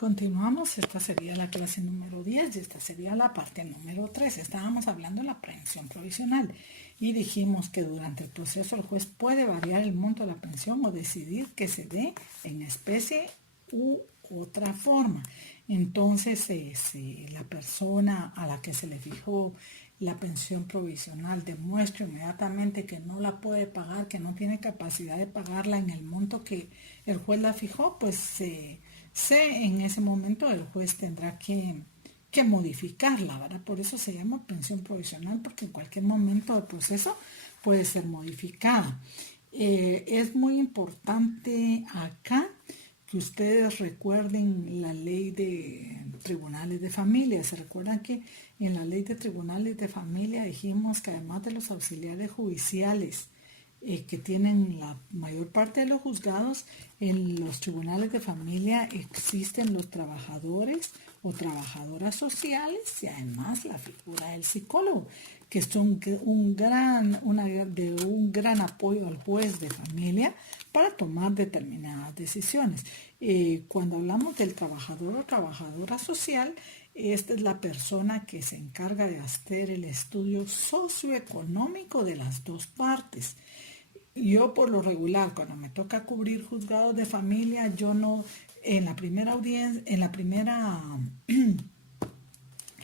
Continuamos, esta sería la clase número 10 y esta sería la parte número 3. Estábamos hablando de la pensión provisional y dijimos que durante el proceso el juez puede variar el monto de la pensión o decidir que se dé en especie u otra forma. Entonces, si la persona a la que se le fijó la pensión provisional demuestra inmediatamente que no la puede pagar, que no tiene capacidad de pagarla en el monto que el juez la fijó, pues en ese momento el juez tendrá que modificarla, ¿verdad? Por eso se llama pensión provisional, porque en cualquier momento del proceso puede ser modificada. Es muy importante acá que ustedes recuerden la ley de tribunales de familia. Se recuerdan que en la ley de tribunales de familia dijimos que además de los auxiliares judiciales que tienen la mayor parte de los juzgados, en los tribunales de familia existen los trabajadores o trabajadoras sociales y además la figura del psicólogo, que son un gran apoyo al juez de familia para tomar determinadas decisiones. Cuando hablamos del trabajador o trabajadora social, esta es la persona que se encarga de hacer el estudio socioeconómico de las dos partes. Yo por lo regular, cuando me toca cubrir juzgados de familia, yo no, en la primera audiencia, en la primera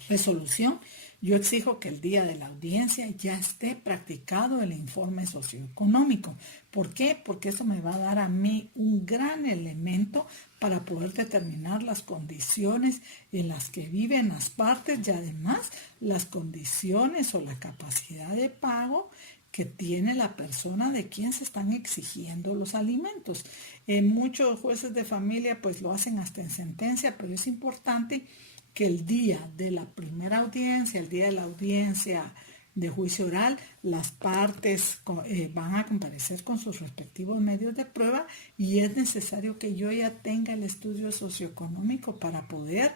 resolución, yo exijo que el día de la audiencia ya esté practicado el informe socioeconómico. ¿Por qué? Porque eso me va a dar a mí un gran elemento para poder determinar las condiciones en las que viven las partes y además las condiciones o la capacidad de pago que tiene la persona de quien se están exigiendo los alimentos. Muchos jueces de familia pues lo hacen hasta en sentencia, pero es importante que el día de la primera audiencia, el día de la audiencia de juicio oral, las partes van a comparecer con sus respectivos medios de prueba y es necesario que yo ya tenga el estudio socioeconómico para poder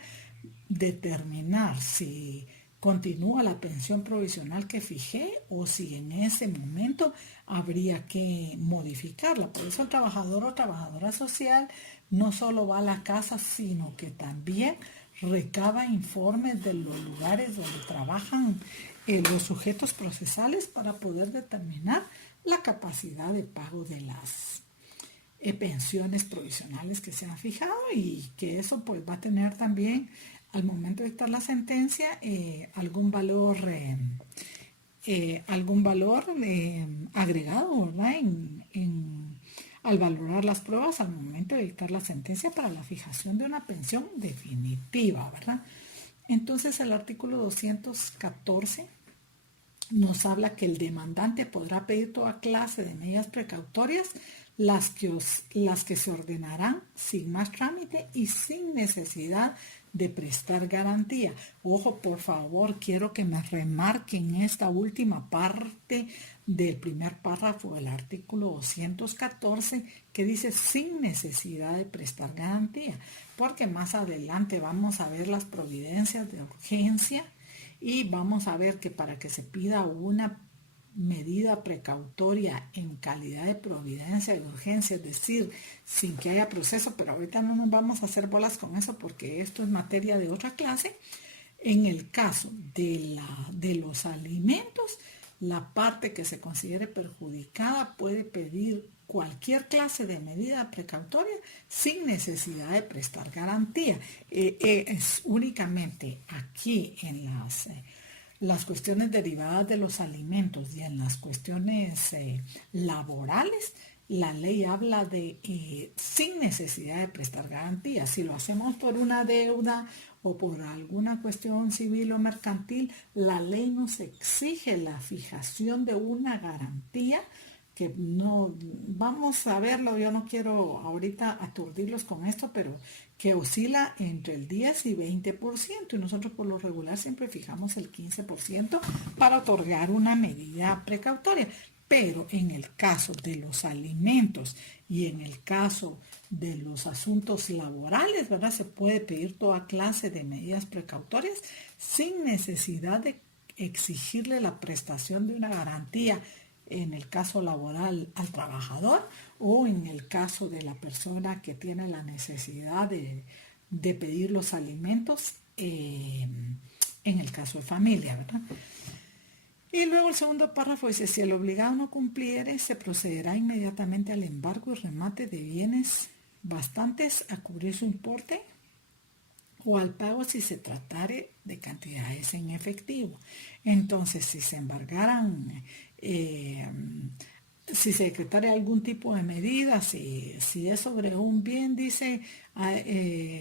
determinar si continúa la pensión provisional que fijé o si en ese momento habría que modificarla. Por eso el trabajador o trabajadora social no solo va a la casa, sino que también recaba informes de los lugares donde trabajan los sujetos procesales para poder determinar la capacidad de pago de las pensiones provisionales que se han fijado y que eso pues va a tener también al momento de dictar la sentencia algún valor agregado, ¿verdad? Al valorar las pruebas al momento de dictar la sentencia para la fijación de una pensión definitiva, ¿verdad? Entonces el artículo 214 nos habla que el demandante podrá pedir toda clase de medidas precautorias, las que se ordenarán sin más trámite y sin necesidad de prestar garantía. Ojo, por favor, quiero que me remarquen esta última parte del primer párrafo del artículo 214 que dice sin necesidad de prestar garantía, porque más adelante vamos a ver las providencias de urgencia y vamos a ver que para que se pida una medida precautoria en calidad de providencia de urgencia, es decir, sin que haya proceso, pero ahorita no nos vamos a hacer bolas con eso porque esto es materia de otra clase. En el caso de los alimentos, la parte que se considere perjudicada puede pedir cualquier clase de medida precautoria sin necesidad de prestar garantía. Es únicamente aquí en las cuestiones derivadas de los alimentos y en las cuestiones laborales, la ley habla de sin necesidad de prestar garantía. Si lo hacemos por una deuda o por alguna cuestión civil o mercantil, la ley nos exige la fijación de una garantía que no, vamos a verlo, yo no quiero ahorita aturdirlos con esto, pero que oscila entre el 10 y 20% y nosotros por lo regular siempre fijamos el 15% para otorgar una medida precautoria. Pero en el caso de los alimentos y en el caso de los asuntos laborales, ¿verdad? Se puede pedir toda clase de medidas precautorias sin necesidad de exigirle la prestación de una garantía en el caso laboral al trabajador o en el caso de la persona que tiene la necesidad de de pedir los alimentos en el caso de familia, ¿verdad? Y luego el segundo párrafo dice, si el obligado no cumpliere, se procederá inmediatamente al embargo y remate de bienes bastantes a cubrir su importe o al pago si se tratare de cantidades en efectivo. Entonces, si se embargaran, si se decretara algún tipo de medida, si es sobre un bien, dice,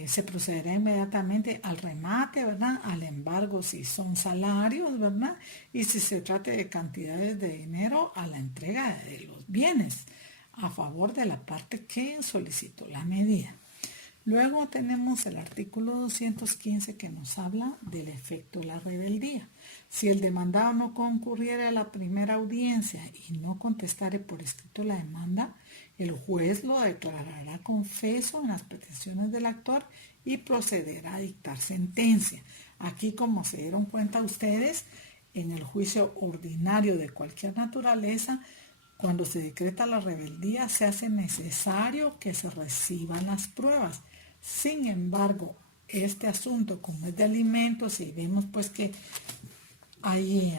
se procederá inmediatamente al remate, ¿verdad? Al embargo si son salarios, ¿verdad? Y si se trata de cantidades de dinero, a la entrega de los bienes a favor de la parte que solicitó la medida. Luego tenemos el artículo 215 que nos habla del efecto de la rebeldía. Si el demandado no concurriera a la primera audiencia y no contestare por escrito la demanda, el juez lo declarará confeso en las pretensiones del actor y procederá a dictar sentencia. Aquí, como se dieron cuenta ustedes, en el juicio ordinario de cualquier naturaleza, cuando se decreta la rebeldía, se hace necesario que se reciban las pruebas. Sin embargo, este asunto, como es de alimentos, y vemos pues que hay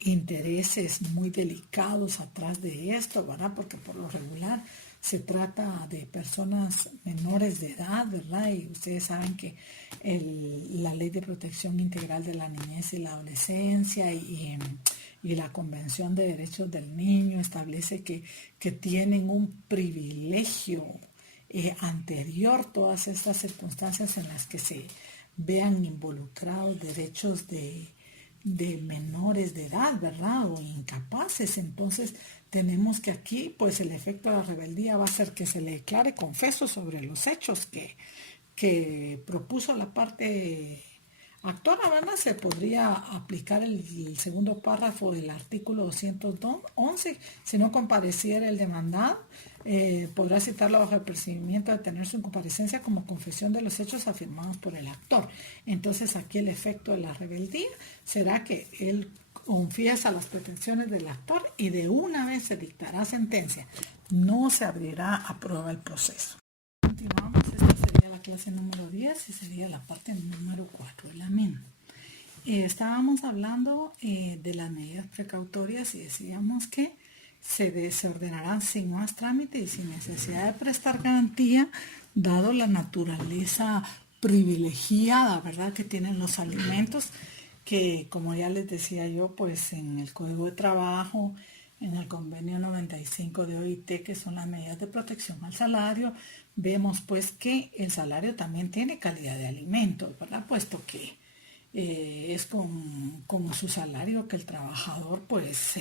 intereses muy delicados atrás de esto, ¿verdad? Porque por lo regular se trata de personas menores de edad, ¿verdad? Y ustedes saben que la Ley de Protección Integral de la Niñez y la Adolescencia y la Convención de Derechos del Niño establece que tienen un privilegio anterior todas estas circunstancias en las que se vean involucrados derechos de menores de edad, ¿verdad? O incapaces. Entonces tenemos que aquí, pues el efecto de la rebeldía va a ser que se le declare confeso sobre los hechos que propuso la parte actora, ¿verdad? Se podría aplicar el segundo párrafo del artículo 211. Si no compareciera el demandado, podrá citarlo bajo el procedimiento de tener su comparecencia como confesión de los hechos afirmados por el actor. Entonces aquí el efecto de la rebeldía será que él confiesa las pretensiones del actor y de una vez se dictará sentencia. No se abrirá a prueba el proceso. Continuamos, esta sería la clase número 10 y sería la parte número 4 de la misma. Estábamos hablando de las medidas precautorias y decíamos que se ordenarán sin más trámite y sin necesidad de prestar garantía, dado la naturaleza privilegiada, ¿verdad?, que tienen los alimentos, que como ya les decía yo, pues en el Código de Trabajo, en el convenio 95 de OIT, que son las medidas de protección al salario, vemos pues que el salario también tiene calidad de alimentos, ¿verdad?, puesto que es con su salario que el trabajador pues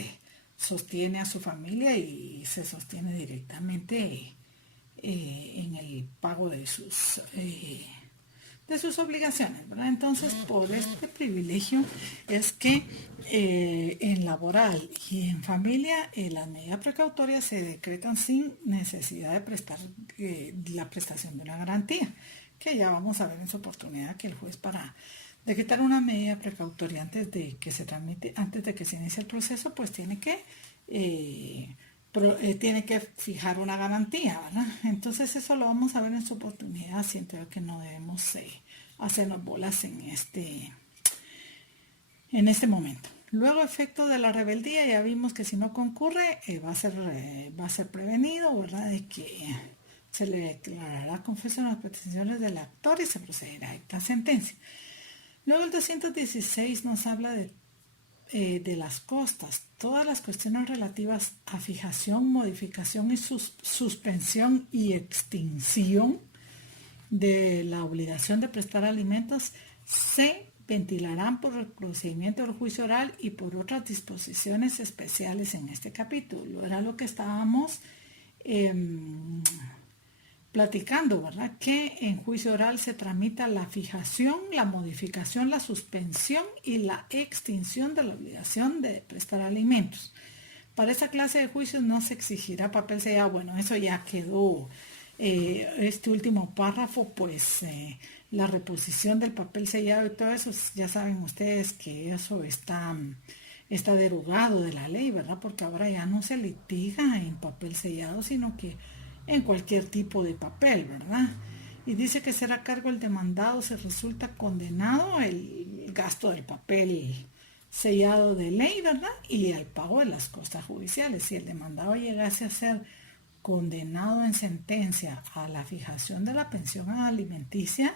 sostiene a su familia y se sostiene directamente en el pago de sus obligaciones, ¿verdad? Entonces, por este privilegio es que en laboral y en familia las medidas precautorias se decretan sin necesidad de prestar la prestación de una garantía, que ya vamos a ver en su oportunidad que el juez, para decretar una medida precautoria antes de que se inicie el proceso, pues tiene que fijar una garantía, ¿verdad? Entonces eso lo vamos a ver en su oportunidad. Siento que no debemos hacernos bolas en este momento. Luego, efecto de la rebeldía, ya vimos que si no concurre va a ser prevenido, ¿verdad?, de que se le declarará confeso en las peticiones del actor y se procederá a dictar sentencia. Luego el 216 nos habla de las costas, todas las cuestiones relativas a fijación, modificación y suspensión y extinción de la obligación de prestar alimentos se ventilarán por el procedimiento del juicio oral y por otras disposiciones especiales en este capítulo. Era lo que estábamos platicando, ¿verdad?, que en juicio oral se tramita la fijación, la modificación, la suspensión y la extinción de la obligación de prestar alimentos. Para esta clase de juicios no se exigirá papel sellado. Bueno, eso ya quedó, este último párrafo, pues la reposición del papel sellado y todo eso, ya saben ustedes que eso está derogado de la ley, ¿verdad?, porque ahora ya no se litiga en papel sellado, sino que en cualquier tipo de papel, ¿verdad? y dice que será a cargo el demandado si resulta condenado el gasto del papel sellado de ley, ¿verdad? Y el pago de las costas judiciales. Si el demandado llegase a ser condenado en sentencia a la fijación de la pensión alimenticia,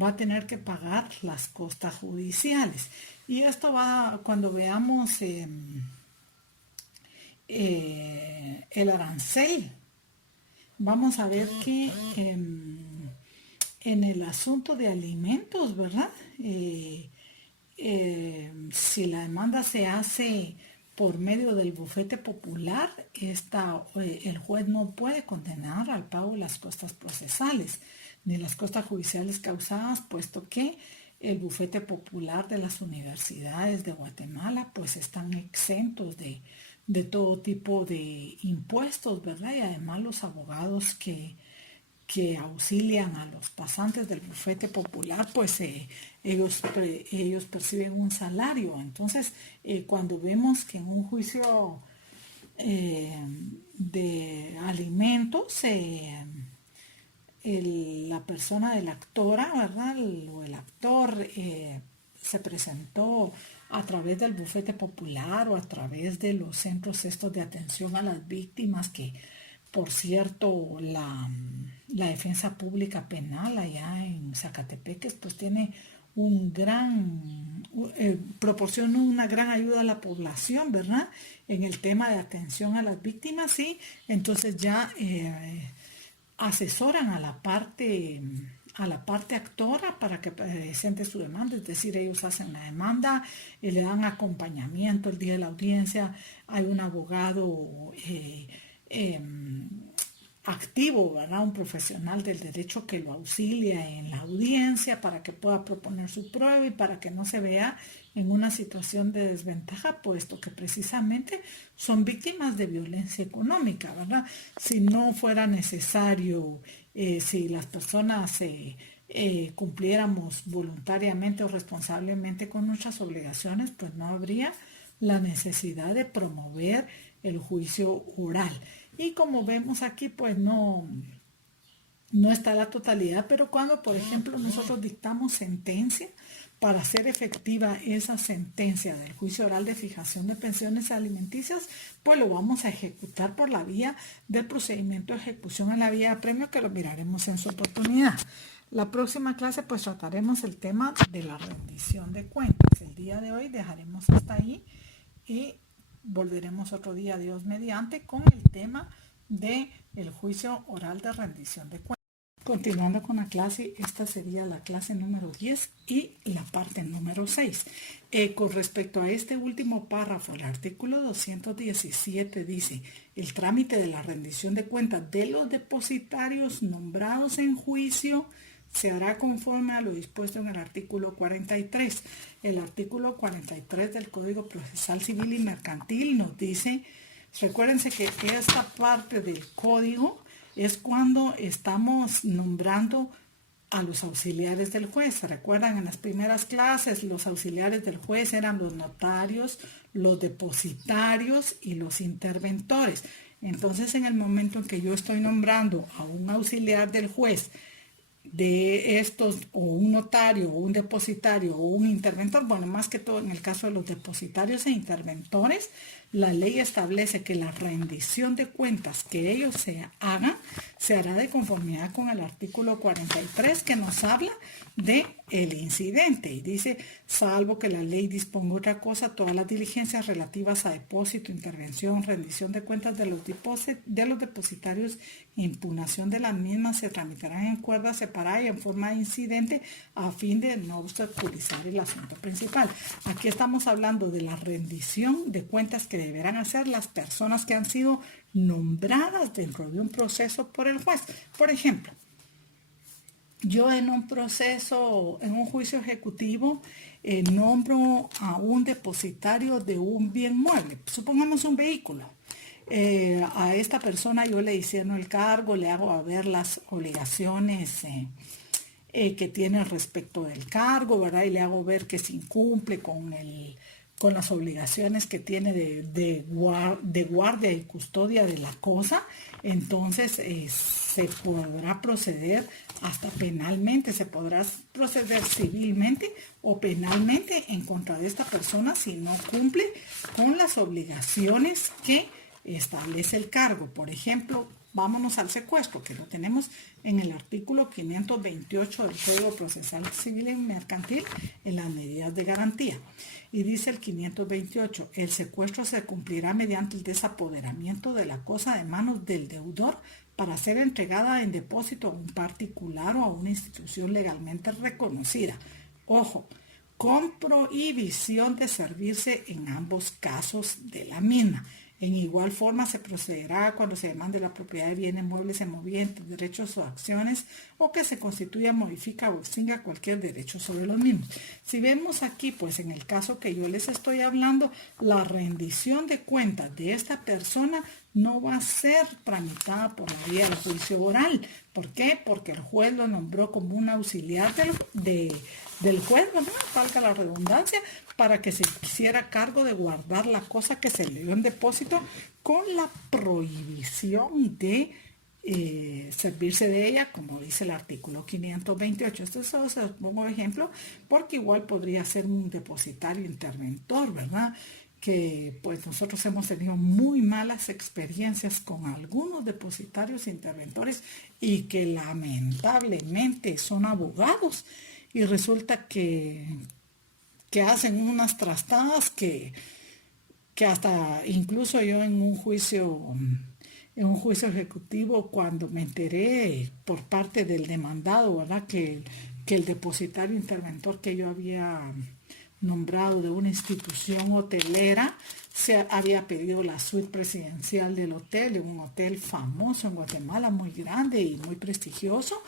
va a tener que pagar las costas judiciales. Y esto va, cuando veamos el arancel, vamos a ver que en el asunto de alimentos, ¿verdad? Si la demanda se hace por medio del bufete popular, el juez no puede condenar al pago de las costas procesales ni las costas judiciales causadas, puesto que el bufete popular de las universidades de Guatemala pues están exentos de todo tipo de impuestos, ¿verdad? Y además los abogados que auxilian a los pasantes del bufete popular, pues ellos perciben un salario. Entonces, cuando vemos que en un juicio de alimentos, la persona de la actora, ¿verdad? O el actor se presentó a través del bufete popular o a través de los centros estos de atención a las víctimas, que por cierto la defensa pública penal allá en Zacatepeques pues tiene proporciona una gran ayuda a la población, ¿verdad? En el tema de atención a las víctimas, sí. Entonces ya asesoran a la parte actora para que presente su demanda, es decir, ellos hacen la demanda y le dan acompañamiento el día de la audiencia. Hay un abogado activo, ¿verdad? Un profesional del derecho que lo auxilia en la audiencia para que pueda proponer su prueba y para que no se vea en una situación de desventaja, puesto que precisamente son víctimas de violencia económica, ¿verdad? Si no fuera necesario, si las personas cumpliéramos voluntariamente o responsablemente con nuestras obligaciones, pues no habría la necesidad de promover el juicio oral. Y como vemos aquí, pues no está la totalidad, pero cuando, por ejemplo, nosotros dictamos sentencia, para hacer efectiva esa sentencia del juicio oral de fijación de pensiones alimenticias, pues lo vamos a ejecutar por la vía del procedimiento de ejecución en la vía de apremio, que lo miraremos en su oportunidad. La próxima clase pues trataremos el tema de la rendición de cuentas. El día de hoy dejaremos hasta ahí y volveremos otro día, Dios mediante, con el tema del juicio oral de rendición de cuentas. Continuando con la clase, esta sería la clase número 10 y la parte número 6. Con respecto a este último párrafo, el artículo 217 dice: el trámite de la rendición de cuentas de los depositarios nombrados en juicio se hará conforme a lo dispuesto en el artículo 43. El artículo 43 del Código Procesal Civil y Mercantil nos dice, recuérdense que esta parte del código es cuando estamos nombrando a los auxiliares del juez. ¿Se recuerdan? En las primeras clases los auxiliares del juez eran los notarios, los depositarios y los interventores. Entonces, en el momento en que yo estoy nombrando a un auxiliar del juez de estos, o un notario, o un depositario, o un interventor, bueno, más que todo en el caso de los depositarios e interventores, la ley establece que la rendición de cuentas que ellos se hagan se hará de conformidad con el artículo 43, que nos habla de el incidente, y dice: salvo que la ley disponga otra cosa, todas las diligencias relativas a depósito, intervención, rendición de cuentas de los depositarios e impugnación de las mismas se tramitarán en cuerda separada y en forma de incidente, a fin de no obstaculizar el asunto principal. Aquí estamos hablando de la rendición de cuentas que deberán hacer las personas que han sido nombradas dentro de un proceso por el juez. Por ejemplo, yo en un proceso, en un juicio ejecutivo, nombro a un depositario de un bien mueble, supongamos un vehículo. A esta persona yo le discerno el cargo, le hago a ver las obligaciones que tiene respecto del cargo, ¿verdad? Y le hago ver que se incumple con con las obligaciones que tiene de guardia y custodia de la cosa, entonces se podrá proceder hasta penalmente, se podrá proceder civilmente o penalmente en contra de esta persona si no cumple con las obligaciones que establece el cargo. Por ejemplo, vámonos al secuestro, que lo tenemos en el artículo 528 del Código Procesal Civil y Mercantil en las medidas de garantía. Y dice el 528, el secuestro se cumplirá mediante el desapoderamiento de la cosa de manos del deudor para ser entregada en depósito a un particular o a una institución legalmente reconocida. Ojo, con prohibición de servirse en ambos casos de la misma. En igual forma se procederá cuando se demande la propiedad de bienes muebles en movientes, derechos o acciones, o que se constituya, modifica o extinga cualquier derecho sobre los mismos. Si vemos aquí, pues en el caso que yo les estoy hablando, la rendición de cuentas de esta persona no va a ser tramitada por la vía del juicio oral. ¿Por qué? Porque el juez lo nombró como un auxiliar del juez, ¿no? Valga la redundancia, para que se hiciera cargo de guardar la cosa que se le dio en depósito con la prohibición de servirse de ella, como dice el artículo 528. Esto solo se los pongo de ejemplo porque igual podría ser un depositario interventor, ¿verdad? Que pues nosotros hemos tenido muy malas experiencias con algunos depositarios interventores y que lamentablemente son abogados y resulta que hacen unas trastadas que hasta incluso yo en un juicio ejecutivo, cuando me enteré por parte del demandado, ¿verdad? Que el depositario interventor que yo había nombrado de una institución hotelera se había pedido la suite presidencial del hotel, de un hotel famoso en Guatemala, muy grande y muy prestigioso,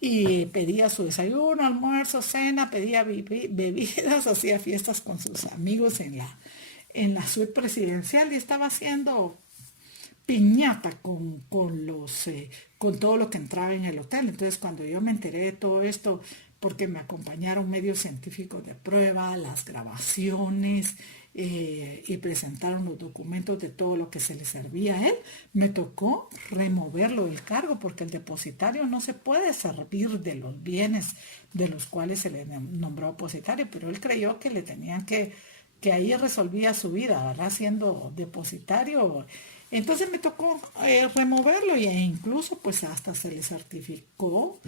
y pedía su desayuno, almuerzo, cena, pedía bebidas, hacía fiestas con sus amigos en la suite presidencial y estaba haciendo piñata con todo lo que entraba en el hotel. Entonces, cuando yo me enteré de todo esto, porque me acompañaron medios científicos de prueba, las grabaciones, y presentaron los documentos de todo lo que se le servía a él, me tocó removerlo del cargo, porque el depositario no se puede servir de los bienes de los cuales se le nombró depositario, pero él creyó que le tenían que ahí resolvía su vida, ¿verdad? Siendo depositario. Entonces me tocó removerlo e incluso pues hasta se le certificó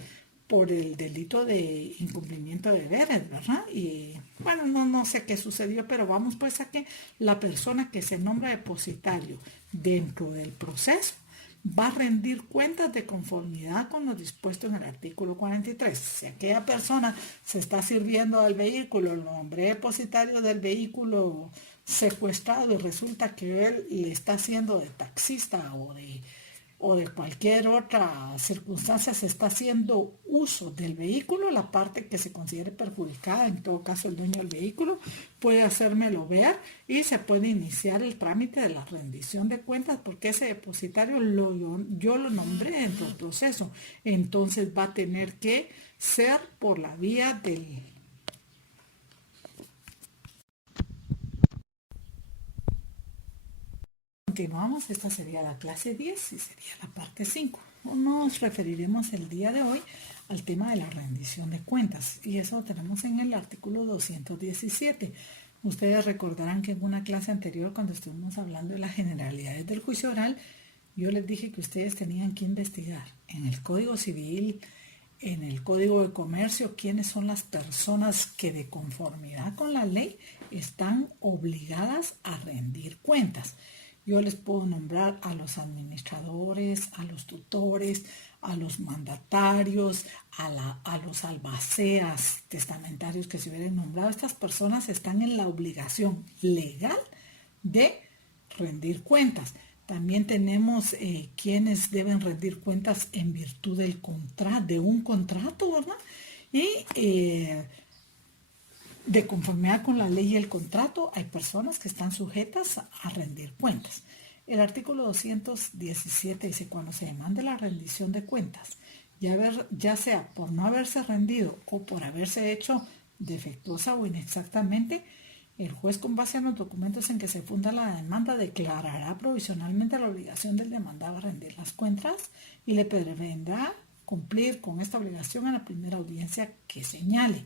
por el delito de incumplimiento de deberes, ¿verdad? Y bueno, no sé qué sucedió, pero vamos pues a que la persona que se nombra depositario dentro del proceso va a rendir cuentas de conformidad con lo dispuesto en el artículo 43. Si aquella persona se está sirviendo del vehículo, el nombre depositario del vehículo secuestrado y resulta que él le está haciendo de taxista o de cualquier otra circunstancia, se está haciendo uso del vehículo, la parte que se considere perjudicada, en todo caso el dueño del vehículo, puede hacérmelo ver y se puede iniciar el trámite de la rendición de cuentas, porque ese depositario yo lo nombré dentro del proceso. Entonces va a tener que ser por la vía del... Continuamos, esta sería la clase 10 y sería la parte 5. Nos referiremos el día de hoy al tema de la rendición de cuentas y eso lo tenemos en el artículo 217. Ustedes recordarán que en una clase anterior, cuando estuvimos hablando de las generalidades del juicio oral, yo les dije que ustedes tenían que investigar en el Código Civil, en el Código de Comercio, quiénes son las personas que de conformidad con la ley están obligadas a rendir cuentas. Yo les puedo nombrar a los administradores, a los tutores, a los mandatarios, a los albaceas testamentarios que se hubieran nombrado. Estas personas están en la obligación legal de rendir cuentas. También tenemos quienes deben rendir cuentas en virtud de un contrato, ¿verdad? Y de conformidad con la ley y el contrato, hay personas que están sujetas a rendir cuentas. El artículo 217 dice, cuando se demande la rendición de cuentas, ya sea por no haberse rendido o por haberse hecho defectuosa o inexactamente, El juez, con base en los documentos en que se funda la demanda, declarará provisionalmente la obligación del demandado a rendir las cuentas y le prevendrá cumplir con esta obligación en la primera audiencia que señale,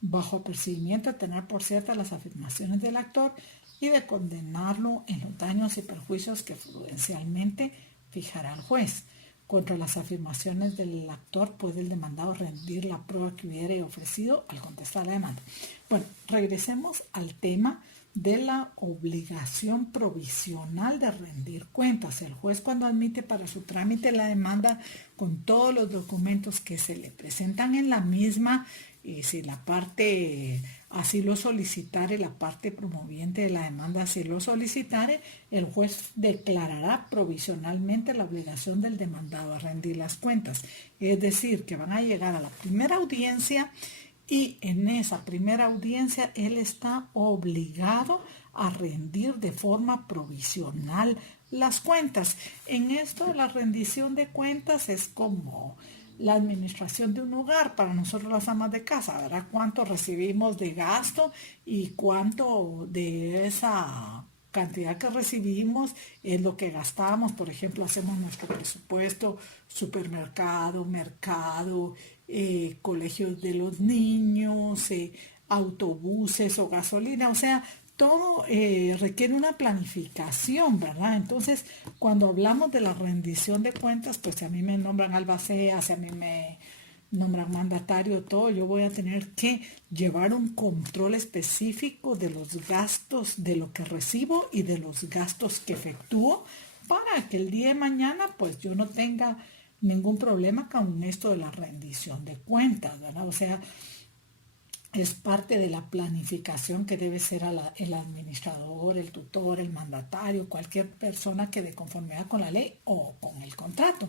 bajo apercibimiento de tener por ciertas las afirmaciones del actor y de condenarlo en los daños y perjuicios que prudencialmente fijará el juez. Contra las afirmaciones del actor puede el demandado rendir la prueba que hubiere ofrecido al contestar la demanda. Bueno, regresemos al tema de la obligación provisional de rendir cuentas. El juez, cuando admite para su trámite la demanda con todos los documentos que se le presentan en la misma, y si la parte así lo solicitare, la parte promoviente de la demanda así lo solicitare, el juez declarará provisionalmente la obligación del demandado a rendir las cuentas. Es decir, que van a llegar a la primera audiencia y en esa primera audiencia él está obligado a rendir de forma provisional las cuentas. En esto la rendición de cuentas es como la administración de un hogar para nosotros las amas de casa, ¿verdad? Cuánto recibimos de gasto y cuánto de esa cantidad que recibimos es lo que gastamos. Por ejemplo, hacemos nuestro presupuesto, supermercado, mercado, colegios de los niños, autobuses o gasolina, o sea, todo requiere una planificación, ¿verdad? Entonces, cuando hablamos de la rendición de cuentas, pues si a mí me nombran albacea, si a mí me nombran mandatario, todo, yo voy a tener que llevar un control específico de los gastos, de lo que recibo y de los gastos que efectúo, para que el día de mañana, pues yo no tenga ningún problema con esto de la rendición de cuentas, ¿verdad? O sea, es parte de la planificación que debe ser el administrador, el tutor, el mandatario, cualquier persona que de conformidad con la ley o con el contrato.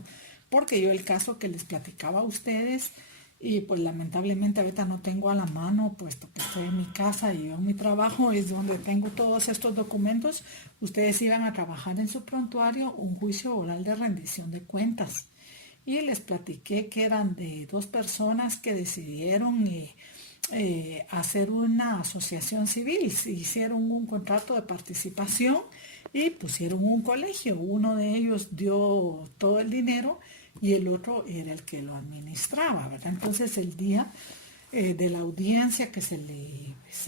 Porque yo el caso que les platicaba a ustedes, y pues lamentablemente ahorita no tengo a la mano, puesto que estoy en mi casa y yo en mi trabajo es donde tengo todos estos documentos, ustedes iban a trabajar en su prontuario un juicio oral de rendición de cuentas. Y les platiqué que eran de dos personas que decidieron hacer una asociación civil, hicieron un contrato de participación y pusieron un colegio. Uno de ellos dio todo el dinero y el otro era el que lo administraba, ¿verdad? Entonces el día de la audiencia que se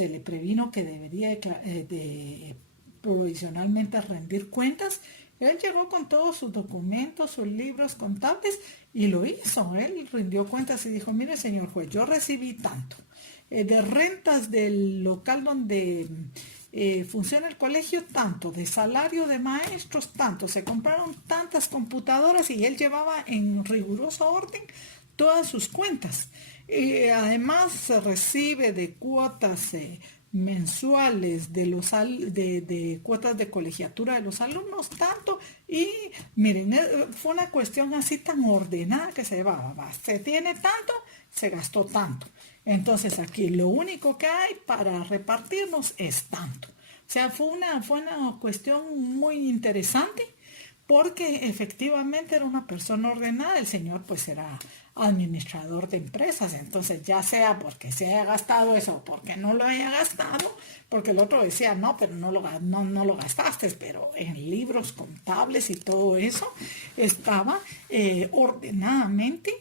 le previno que debería de provisionalmente rendir cuentas, él llegó con todos sus documentos, sus libros contables y lo hizo. Él rindió cuentas y dijo, mire señor juez, yo recibí tanto de rentas del local donde funciona el colegio, tanto, de salario de maestros, tanto, se compraron tantas computadoras y él llevaba en riguroso orden todas sus cuentas. Además se recibe de cuotas mensuales de cuotas de colegiatura de los alumnos, tanto, y miren, fue una cuestión así tan ordenada que se llevaba, se tiene tanto, se gastó tanto. Entonces aquí lo único que hay para repartirnos es tanto. O sea, fue una cuestión muy interesante porque efectivamente era una persona ordenada. El señor pues era administrador de empresas, entonces ya sea porque se haya gastado eso o porque no lo haya gastado, porque el otro decía, no, pero no lo gastaste, pero en libros contables y todo eso estaba ordenadamente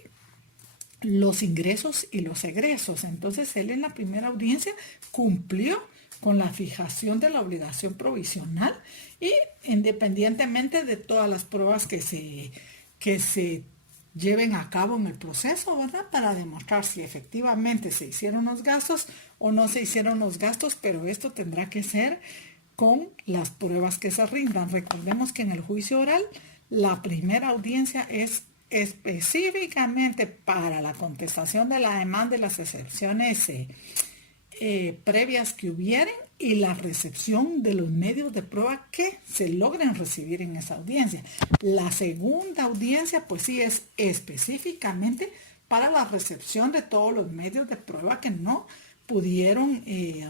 los ingresos y los egresos. Entonces él en la primera audiencia cumplió con la fijación de la obligación provisional y independientemente de todas las pruebas que se lleven a cabo en el proceso, ¿verdad? Para demostrar si efectivamente se hicieron los gastos o no se hicieron los gastos, pero esto tendrá que ser con las pruebas que se rindan. Recordemos que en el juicio oral la primera audiencia es específicamente para la contestación de la demanda y las excepciones previas que hubieren y la recepción de los medios de prueba que se logren recibir en esa audiencia. La segunda audiencia pues sí es específicamente para la recepción de todos los medios de prueba que no pudieron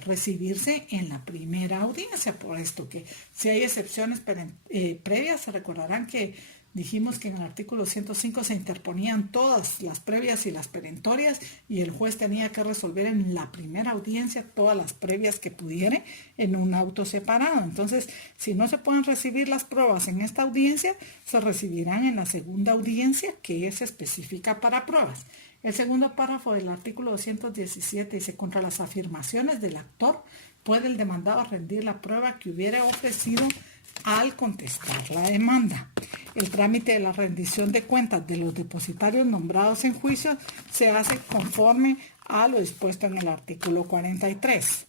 recibirse en la primera audiencia, por esto que si hay excepciones previas, se recordarán que Dijimos que en el artículo 105 se interponían todas las previas y las perentorias y el juez tenía que resolver en la primera audiencia todas las previas que pudiere en un auto separado. Entonces, si no se pueden recibir las pruebas en esta audiencia, se recibirán en la segunda audiencia, que es específica para pruebas. El segundo párrafo del artículo 217 dice: contra las afirmaciones del actor puede el demandado rendir la prueba que hubiera ofrecido al contestar la demanda. El trámite de la rendición de cuentas de los depositarios nombrados en juicio se hace conforme a lo dispuesto en el artículo 43.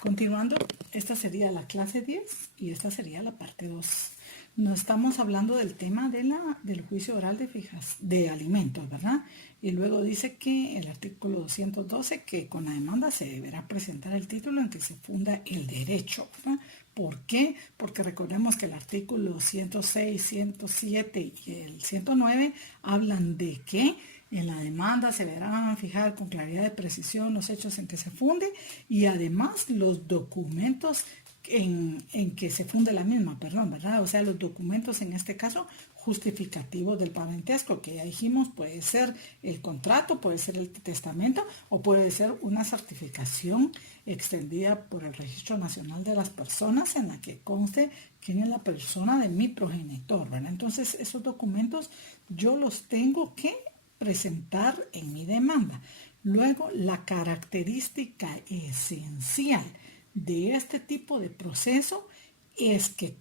Continuando, esta sería la clase 10 y esta sería la parte 2. No estamos hablando del tema del juicio oral de alimentos, ¿verdad? Y luego dice que el artículo 212 que con la demanda se deberá presentar el título en que se funda el derecho, ¿verdad? ¿Por qué? Porque recordemos que el artículo 106, 107 y el 109 hablan de que en la demanda se deberán fijar con claridad de precisión los hechos en que se funde y además los documentos en que se funde la misma, ¿verdad? O sea, los documentos en este caso justificativos del parentesco, que ya dijimos puede ser el contrato, puede ser el testamento o puede ser una certificación extendida por el Registro Nacional de las Personas en la que conste quién es la persona de mi progenitor, ¿verdad? Entonces, esos documentos yo los tengo que presentar en mi demanda. Luego, la característica esencial de este tipo de proceso es que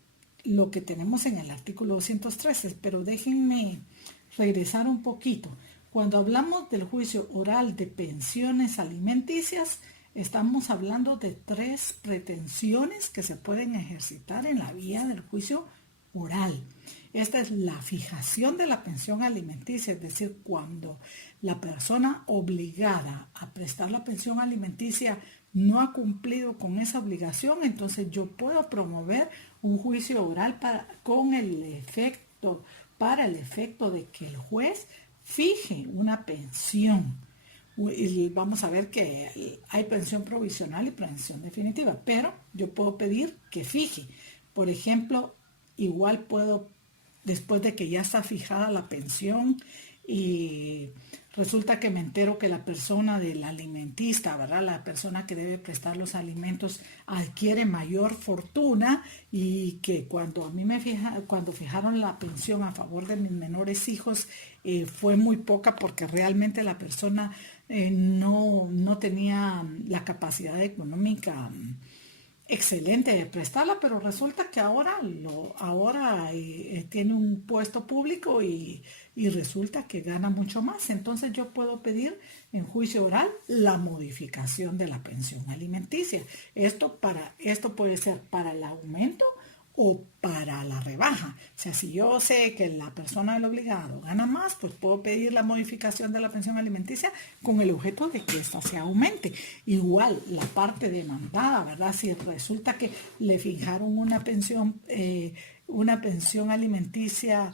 lo que tenemos en el artículo 213, pero déjenme regresar un poquito. Cuando hablamos del juicio oral de pensiones alimenticias, estamos hablando de 3 pretensiones que se pueden ejercitar en la vía del juicio oral. Esta es la fijación de la pensión alimenticia, es decir, cuando la persona obligada a prestar la pensión alimenticia no ha cumplido con esa obligación, entonces yo puedo promover un juicio oral para el efecto de que el juez fije una pensión. Y vamos a ver que hay pensión provisional y pensión definitiva, pero yo puedo pedir que fije. Por ejemplo, igual puedo, después de que ya está fijada la pensión y resulta que me entero que la persona del alimentista, ¿verdad? La persona que debe prestar los alimentos adquiere mayor fortuna y que cuando a mí cuando fijaron la pensión a favor de mis menores hijos fue muy poca porque realmente la persona no tenía la capacidad económica excelente de prestarla, pero resulta que ahora tiene un puesto público y resulta que gana mucho más. Entonces yo puedo pedir en juicio oral la modificación de la pensión alimenticia. Esto puede ser para el aumento o para la rebaja. O sea, si yo sé que la persona del obligado gana más, pues puedo pedir la modificación de la pensión alimenticia con el objeto de que ésta se aumente. Igual, la parte demandada, ¿verdad? Si resulta que le fijaron una pensión alimenticia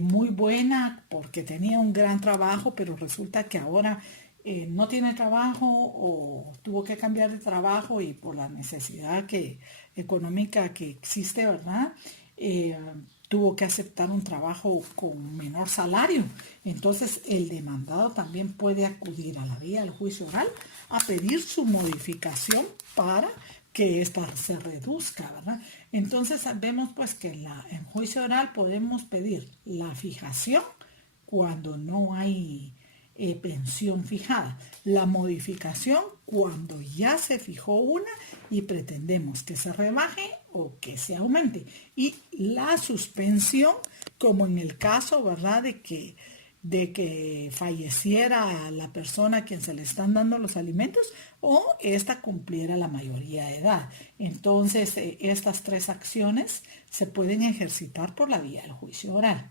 muy buena porque tenía un gran trabajo, pero resulta que ahora no tiene trabajo o tuvo que cambiar de trabajo y por la necesidad económica que existe, ¿verdad? Tuvo que aceptar un trabajo con menor salario. Entonces el demandado también puede acudir a la vía del juicio oral a pedir su modificación para que ésta se reduzca, ¿verdad? Entonces vemos pues que en juicio oral podemos pedir la fijación cuando no hay pensión fijada, la modificación cuando ya se fijó una y pretendemos que se rebaje o que se aumente, y la suspensión como en el caso, ¿verdad?, de que falleciera la persona a quien se le están dando los alimentos o ésta cumpliera la mayoría de edad. Entonces estas 3 acciones se pueden ejercitar por la vía del juicio oral.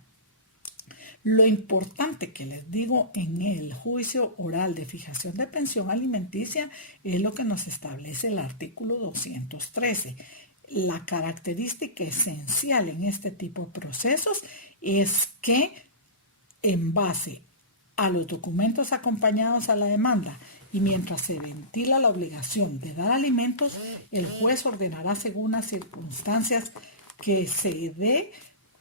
Lo importante que les digo en el juicio oral de fijación de pensión alimenticia es lo que nos establece el artículo 213. La característica esencial en este tipo de procesos es que en base a los documentos acompañados a la demanda y mientras se ventila la obligación de dar alimentos, el juez ordenará según las circunstancias que se dé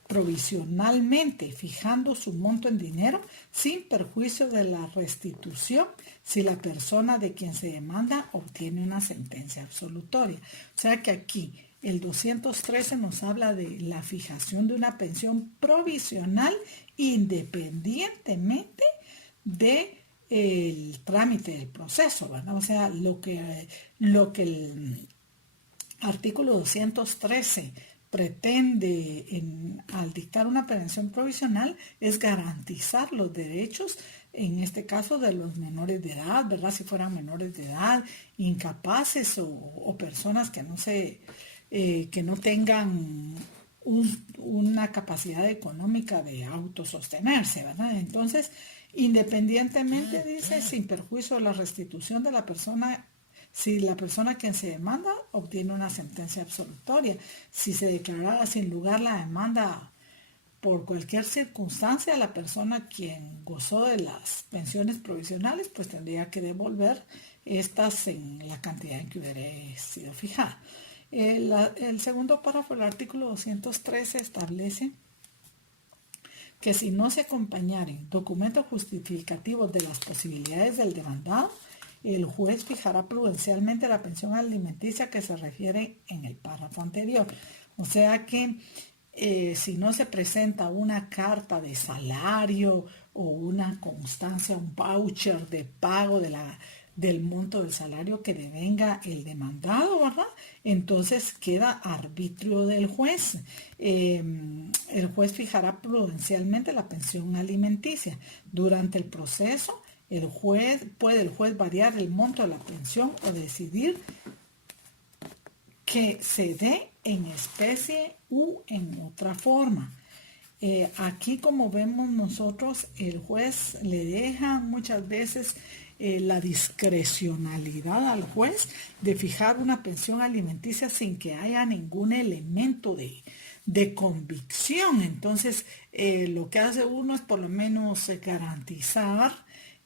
provisionalmente, fijando su monto en dinero sin perjuicio de la restitución si la persona de quien se demanda obtiene una sentencia absolutoria. O sea que aquí el 213 nos habla de la fijación de una pensión provisional independientemente del trámite del proceso, ¿verdad? O sea, lo que el artículo 213 pretende al dictar una pensión provisional es garantizar los derechos, en este caso de los menores de edad, ¿verdad? Si fueran menores de edad, incapaces o personas que no tengan una capacidad económica de autosostenerse, ¿verdad? Entonces, independientemente, dice, sin perjuicio de la restitución de la persona, si la persona a quien se demanda obtiene una sentencia absolutoria, si se declarara sin lugar la demanda por cualquier circunstancia, la persona quien gozó de las pensiones provisionales, pues tendría que devolver estas en la cantidad en que hubiera sido fijada. El segundo párrafo del artículo 213 establece que si no se acompañaren documentos justificativos de las posibilidades del demandado, el juez fijará prudencialmente la pensión alimenticia que se refiere en el párrafo anterior. O sea que si no se presenta una carta de salario o una constancia, un voucher de pago del monto del salario que devenga el demandado, ¿verdad? Entonces queda arbitrio del juez. El juez fijará prudencialmente la pensión alimenticia. Durante el proceso, puede el juez variar el monto de la pensión o decidir que se dé en especie u en otra forma. Aquí, como vemos nosotros, el juez le deja muchas veces la discrecionalidad al juez de fijar una pensión alimenticia sin que haya ningún elemento de convicción. Entonces, lo que hace uno es por lo menos garantizar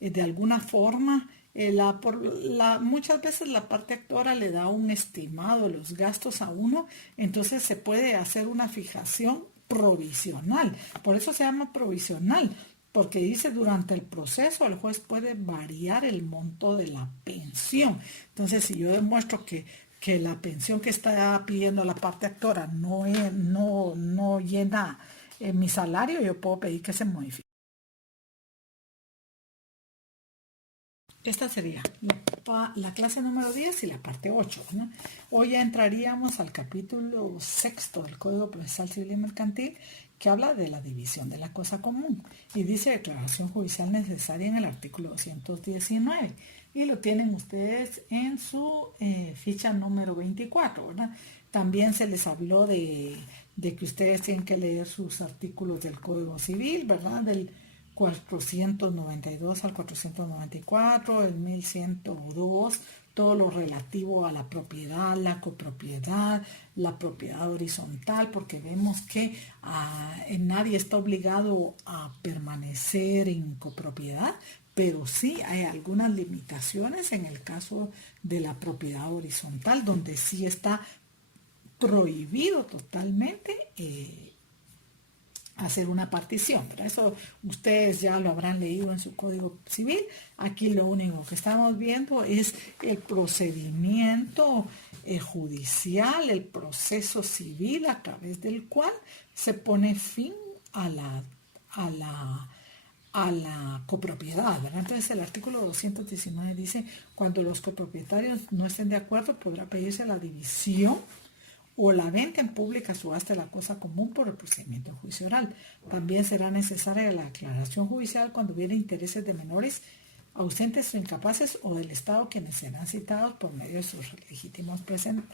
de alguna forma. Muchas veces la parte actora le da un estimado de los gastos a uno, entonces se puede hacer una fijación provisional. Por eso se llama provisional, porque dice durante el proceso el juez puede variar el monto de la pensión. Entonces, si yo demuestro que la pensión que está pidiendo la parte actora no llena mi salario, yo puedo pedir que se modifique. Esta sería la clase número 10 y la parte 8, ¿no? Hoy ya entraríamos al capítulo 6 del Código Procesal Civil y Mercantil, que habla de la división de la cosa común y dice declaración judicial necesaria en el artículo 219. Y lo tienen ustedes en su ficha número 24, ¿verdad? También se les habló de que ustedes tienen que leer sus artículos del Código Civil, ¿verdad? Del 492 al 494, el 1102, todo lo relativo a la propiedad, la copropiedad, la propiedad horizontal, porque vemos que nadie está obligado a permanecer en copropiedad, pero sí hay algunas limitaciones en el caso de la propiedad horizontal, donde sí está prohibido totalmente hacer una partición, pero eso ustedes ya lo habrán leído en su Código Civil. Aquí lo único que estamos viendo es el procedimiento judicial, el proceso civil a través del cual se pone fin a la copropiedad, ¿verdad? Entonces el artículo 219 dice, cuando los copropietarios no estén de acuerdo, podrá pedirse la división o la venta en pública subasta de la cosa común por el procedimiento de juicio oral. También será necesaria la aclaración judicial cuando hubiera intereses de menores ausentes o incapaces o del Estado quienes serán citados por medio de sus legítimos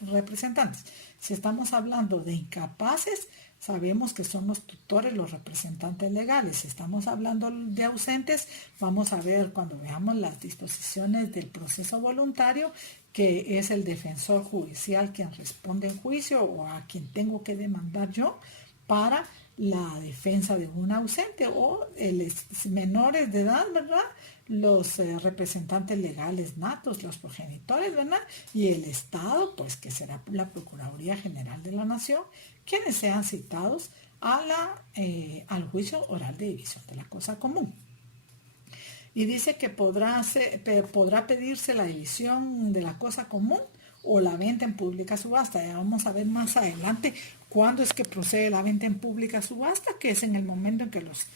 representantes. Si estamos hablando de incapaces, sabemos que son los tutores, los representantes legales. Si estamos hablando de ausentes, vamos a ver cuando veamos las disposiciones del proceso voluntario, que es el defensor judicial quien responde en juicio o a quien tengo que demandar yo para la defensa de un ausente o menores de edad, ¿verdad? Los representantes legales natos, los progenitores, ¿verdad? Y el Estado, pues que será la Procuraduría General de la Nación, quienes sean citados al juicio oral de división de la cosa común. Y dice que podrá pedirse la división de la cosa común o la venta en pública subasta. Ya vamos a ver más adelante cuándo es que procede la venta en pública subasta, que es en el momento en que los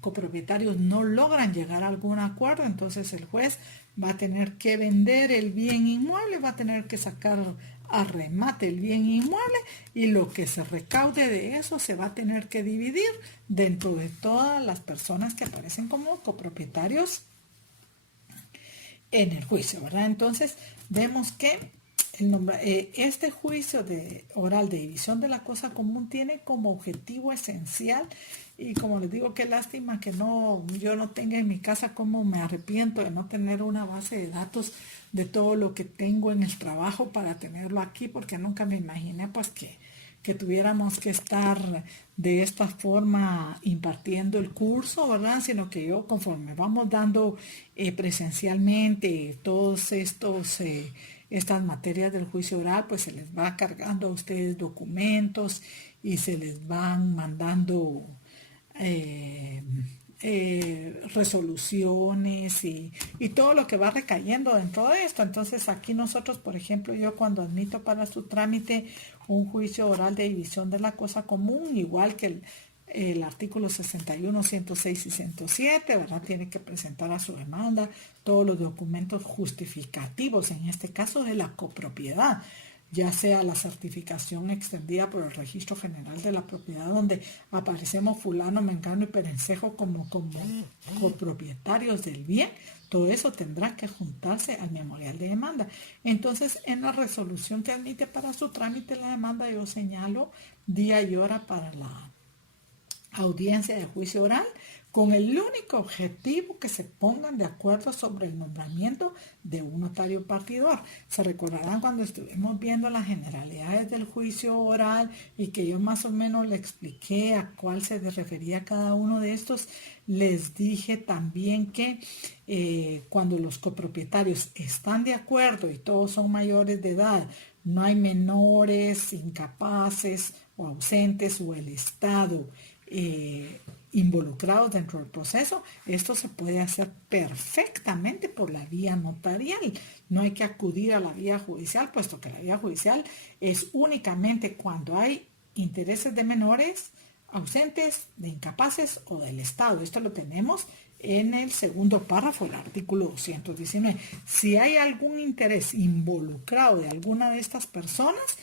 copropietarios no logran llegar a algún acuerdo. Entonces el juez va a tener que vender el bien inmueble, va a tener que sacar a remate el bien inmueble y lo que se recaude de eso se va a tener que dividir dentro de todas las personas que aparecen como copropietarios en el juicio, ¿verdad? Entonces vemos que este juicio oral de división de la cosa común tiene como objetivo esencial, y como les digo, qué lástima que yo no tenga en mi casa, como me arrepiento de no tener una base de datos de todo lo que tengo en el trabajo para tenerlo aquí, porque nunca me imaginé pues que tuviéramos que estar de esta forma impartiendo el curso, ¿verdad? Sino que yo, conforme vamos dando presencialmente todos estas materias del juicio oral, pues se les va cargando a ustedes documentos y se les van mandando resoluciones y todo lo que va recayendo dentro de esto. Entonces aquí nosotros, por ejemplo, yo cuando admito para su trámite un juicio oral de división de la cosa común, igual que el artículo 61, 106 y 107, ¿verdad? Tiene que presentar a su demanda todos los documentos justificativos, en este caso de la copropiedad, ya sea la certificación extendida por el Registro General de la Propiedad, donde aparecemos fulano, mengano y perencejo como copropietarios del bien. Todo eso tendrá que juntarse al memorial de demanda. Entonces, en la resolución que admite para su trámite la demanda, yo señalo día y hora para la audiencia de juicio oral, con el único objetivo que se pongan de acuerdo sobre el nombramiento de un notario partidor. Se recordarán cuando estuvimos viendo las generalidades del juicio oral y que yo más o menos le expliqué a cuál se refería cada uno de estos. Les dije también que cuando los copropietarios están de acuerdo y todos son mayores de edad, no hay menores, incapaces o ausentes o el Estado involucrados dentro del proceso, esto se puede hacer perfectamente por la vía notarial. No hay que acudir a la vía judicial, puesto que la vía judicial es únicamente cuando hay intereses de menores, ausentes, de incapaces o del Estado. Esto lo tenemos en el segundo párrafo del artículo 219. Si hay algún interés involucrado de alguna de estas personas,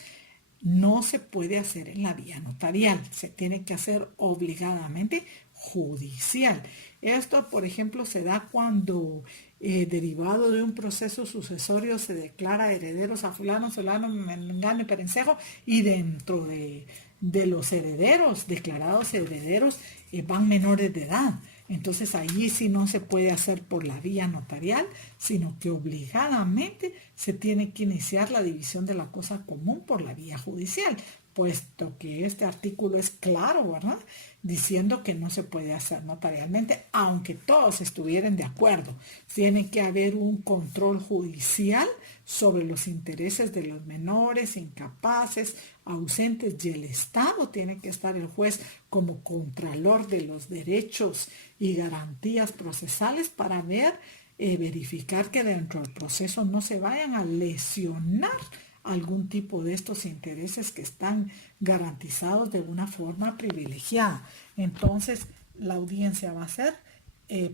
no se puede hacer en la vía notarial, se tiene que hacer obligadamente judicial. Esto, por ejemplo, se da cuando derivado de un proceso sucesorio se declara herederos a fulano, solano, mengano y perencejo, y dentro de los herederos, declarados herederos, van menores de edad. Entonces allí sí no se puede hacer por la vía notarial, sino que obligadamente se tiene que iniciar la división de la cosa común por la vía judicial, puesto que este artículo es claro, ¿verdad? Diciendo que no se puede hacer notarialmente, aunque todos estuvieran de acuerdo. Tiene que haber un control judicial sobre los intereses de los menores, incapaces, ausentes, y el Estado tiene que estar el juez como contralor de los derechos y garantías procesales para verificar que dentro del proceso no se vayan a lesionar algún tipo de estos intereses que están garantizados de una forma privilegiada. Entonces, la audiencia va a ser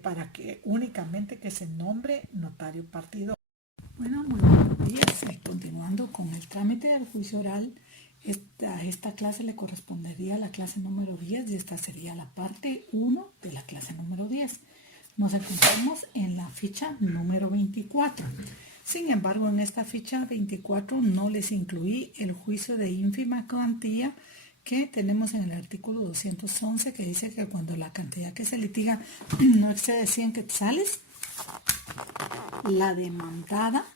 para que únicamente que se nombre notario partidor. Bueno, muy buenos días. Continuando con el trámite del juicio oral, esta clase le correspondería a la clase número 10 y esta sería la parte 1 de la clase número 10. Nos encontramos en la ficha número 24. Sin embargo, en esta ficha 24 no les incluí el juicio de ínfima cuantía que tenemos en el artículo 211, que dice que cuando la cantidad que se litiga no excede 100 quetzales, la demanda,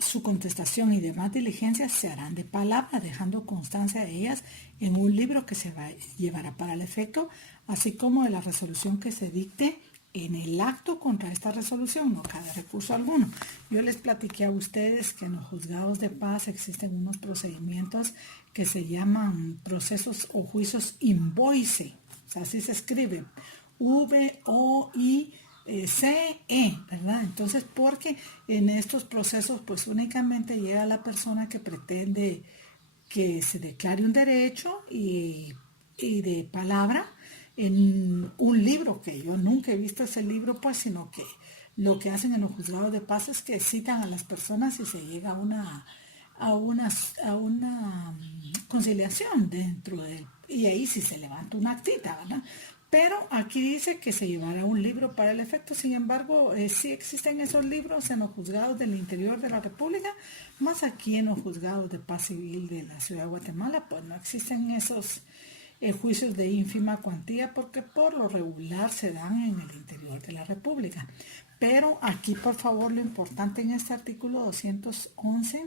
su contestación y demás diligencias se harán de palabra, dejando constancia de ellas en un libro que se llevará para el efecto, así como de la resolución que se dicte en el acto contra esta resolución. No cabe recurso alguno. Yo les platiqué a ustedes que en los juzgados de paz existen unos procedimientos que se llaman procesos o juicios invoice. O sea, así se escribe. V-O-I-C-E, ¿verdad? Entonces, porque en estos procesos, pues únicamente llega la persona que pretende que se declare un derecho y de palabra en un libro, que yo nunca he visto ese libro, pues, sino que lo que hacen en los juzgados de paz es que citan a las personas y se llega a una conciliación dentro de él. Y ahí sí se levanta una actita, ¿verdad? Pero aquí dice que se llevará un libro para el efecto. Sin embargo, sí existen esos libros en los juzgados del interior de la República, más aquí en los juzgados de paz civil de la ciudad de Guatemala, pues no existen esos juicios de ínfima cuantía, porque por lo regular se dan en el interior de la República. Pero aquí, por favor, lo importante en este artículo 211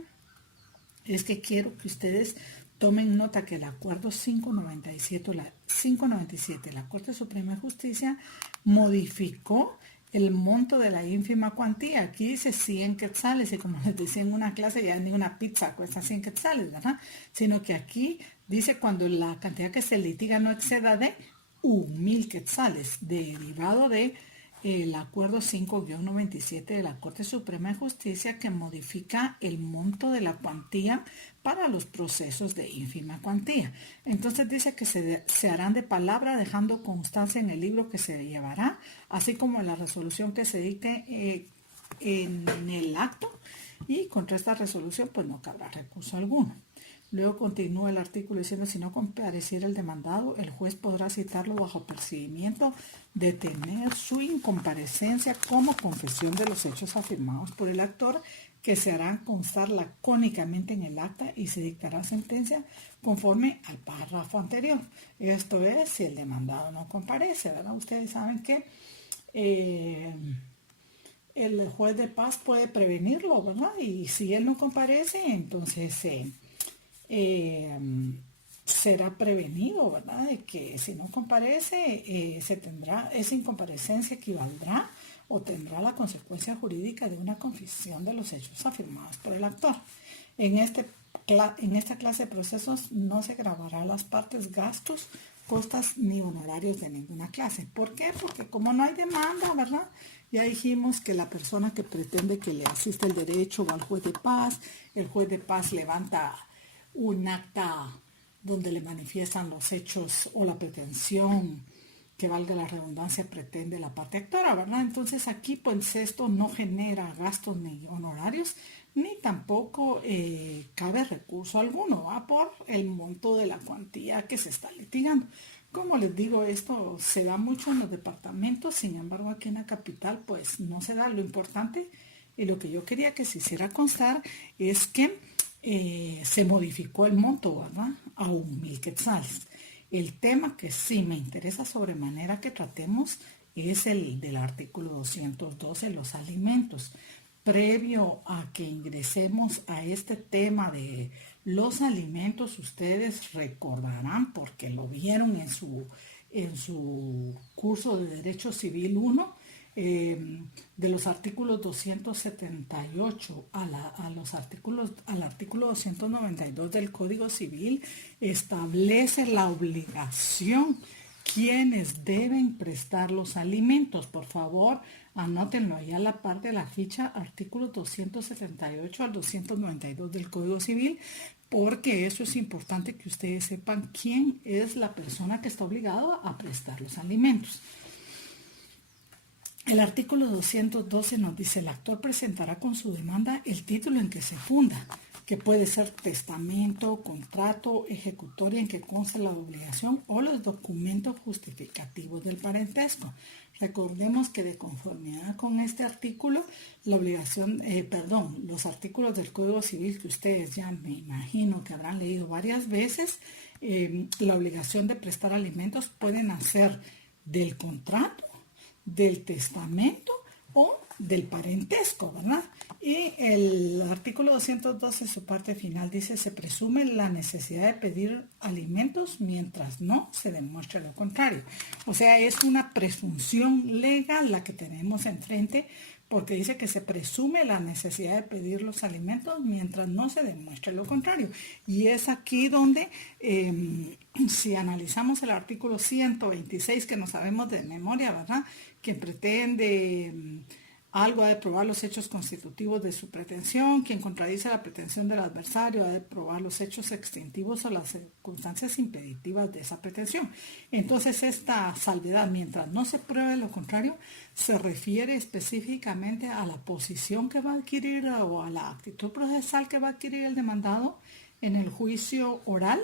es que quiero que ustedes tomen nota que el acuerdo 597 de la Corte Suprema de Justicia modificó el monto de la ínfima cuantía. Aquí dice 100 quetzales, y como les decía en una clase, ya ni una pizza cuesta 100 quetzales, ¿verdad? Sino que aquí dice cuando la cantidad que se litiga no exceda de 1,000 quetzales, derivado de el acuerdo 5-97 de la Corte Suprema de Justicia, que modifica el monto de la cuantía para los procesos de ínfima cuantía. Entonces dice que se harán de palabra, dejando constancia en el libro que se llevará, así como en la resolución que se dicte en el acto, y contra esta resolución pues no cabrá recurso alguno. Luego continúa el artículo diciendo: si no compareciera el demandado, el juez podrá citarlo bajo percibimiento de tener su incomparecencia como confesión de los hechos afirmados por el actor, que se harán constar lacónicamente en el acta, y se dictará sentencia conforme al párrafo anterior. Esto es, si el demandado no comparece, ¿verdad? Ustedes saben que el juez de paz puede prevenirlo, ¿verdad? Y si él no comparece, entonces será prevenido, ¿verdad? De que si no comparece, esa incomparecencia equivaldrá o tendrá la consecuencia jurídica de una confesión de los hechos afirmados por el actor. En esta clase de procesos no se grabará las partes, gastos, costas ni honorarios de ninguna clase. ¿Por qué? Porque como no hay demanda, ¿verdad? Ya dijimos que la persona que pretende que le asista el derecho va al juez de paz, el juez de paz levanta un acta donde le manifiestan los hechos o la pretensión que, valga la redundancia, pretende la parte actora, ¿verdad? Entonces aquí pues esto no genera gastos ni honorarios, ni tampoco cabe recurso alguno, ¿va? Por el monto de la cuantía que se está litigando. Como les digo, esto se da mucho en los departamentos, sin embargo aquí en la capital pues no se da. Lo importante y lo que yo quería que se hiciera constar es que se modificó el monto, ¿verdad? A 1,000 quetzales. El tema que sí me interesa sobremanera que tratemos es el del artículo 212, los alimentos. Previo a que ingresemos a este tema de los alimentos, ustedes recordarán, porque lo vieron en su curso de Derecho Civil 1, de los artículos 278 al artículo 292 del Código Civil, establece la obligación quienes deben prestar los alimentos. Por favor, anótenlo ahí a la parte de la ficha, artículos 278 al 292 del Código Civil, porque eso es importante que ustedes sepan quién es la persona que está obligada a prestar los alimentos. El artículo 212 nos dice: el actor presentará con su demanda el título en que se funda, que puede ser testamento, contrato, ejecutoria en que consta la obligación, o los documentos justificativos del parentesco. Recordemos que de conformidad con este artículo, los artículos del Código Civil que ustedes ya me imagino que habrán leído varias veces, la obligación de prestar alimentos pueden nacer del contrato, del testamento o del parentesco, ¿verdad? Y el artículo 212, su parte final, dice: se presume la necesidad de pedir alimentos mientras no se demuestre lo contrario. O sea, es una presunción legal la que tenemos enfrente, porque dice que se presume la necesidad de pedir los alimentos mientras no se demuestre lo contrario. Y es aquí donde, si analizamos el artículo 126, que no sabemos de memoria, ¿verdad?, que pretende algo ha de probar los hechos constitutivos de su pretensión. Quien contradice la pretensión del adversario ha de probar los hechos extintivos o las circunstancias impeditivas de esa pretensión. Entonces, esta salvedad, mientras no se pruebe lo contrario, se refiere específicamente a la posición que va a adquirir o a la actitud procesal que va a adquirir el demandado en el juicio oral,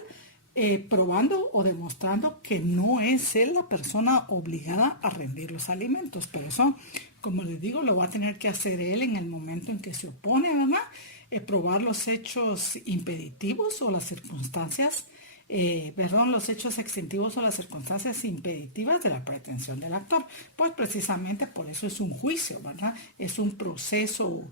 probando o demostrando que no es él la persona obligada a rendir los alimentos. Pero eso, como les digo, lo va a tener que hacer él en el momento en que se opone, ¿verdad? Probar los hechos impeditivos o las circunstancias, los hechos extintivos o las circunstancias impeditivas de la pretensión del actor. Pues precisamente por eso es un juicio, ¿verdad? Es un proceso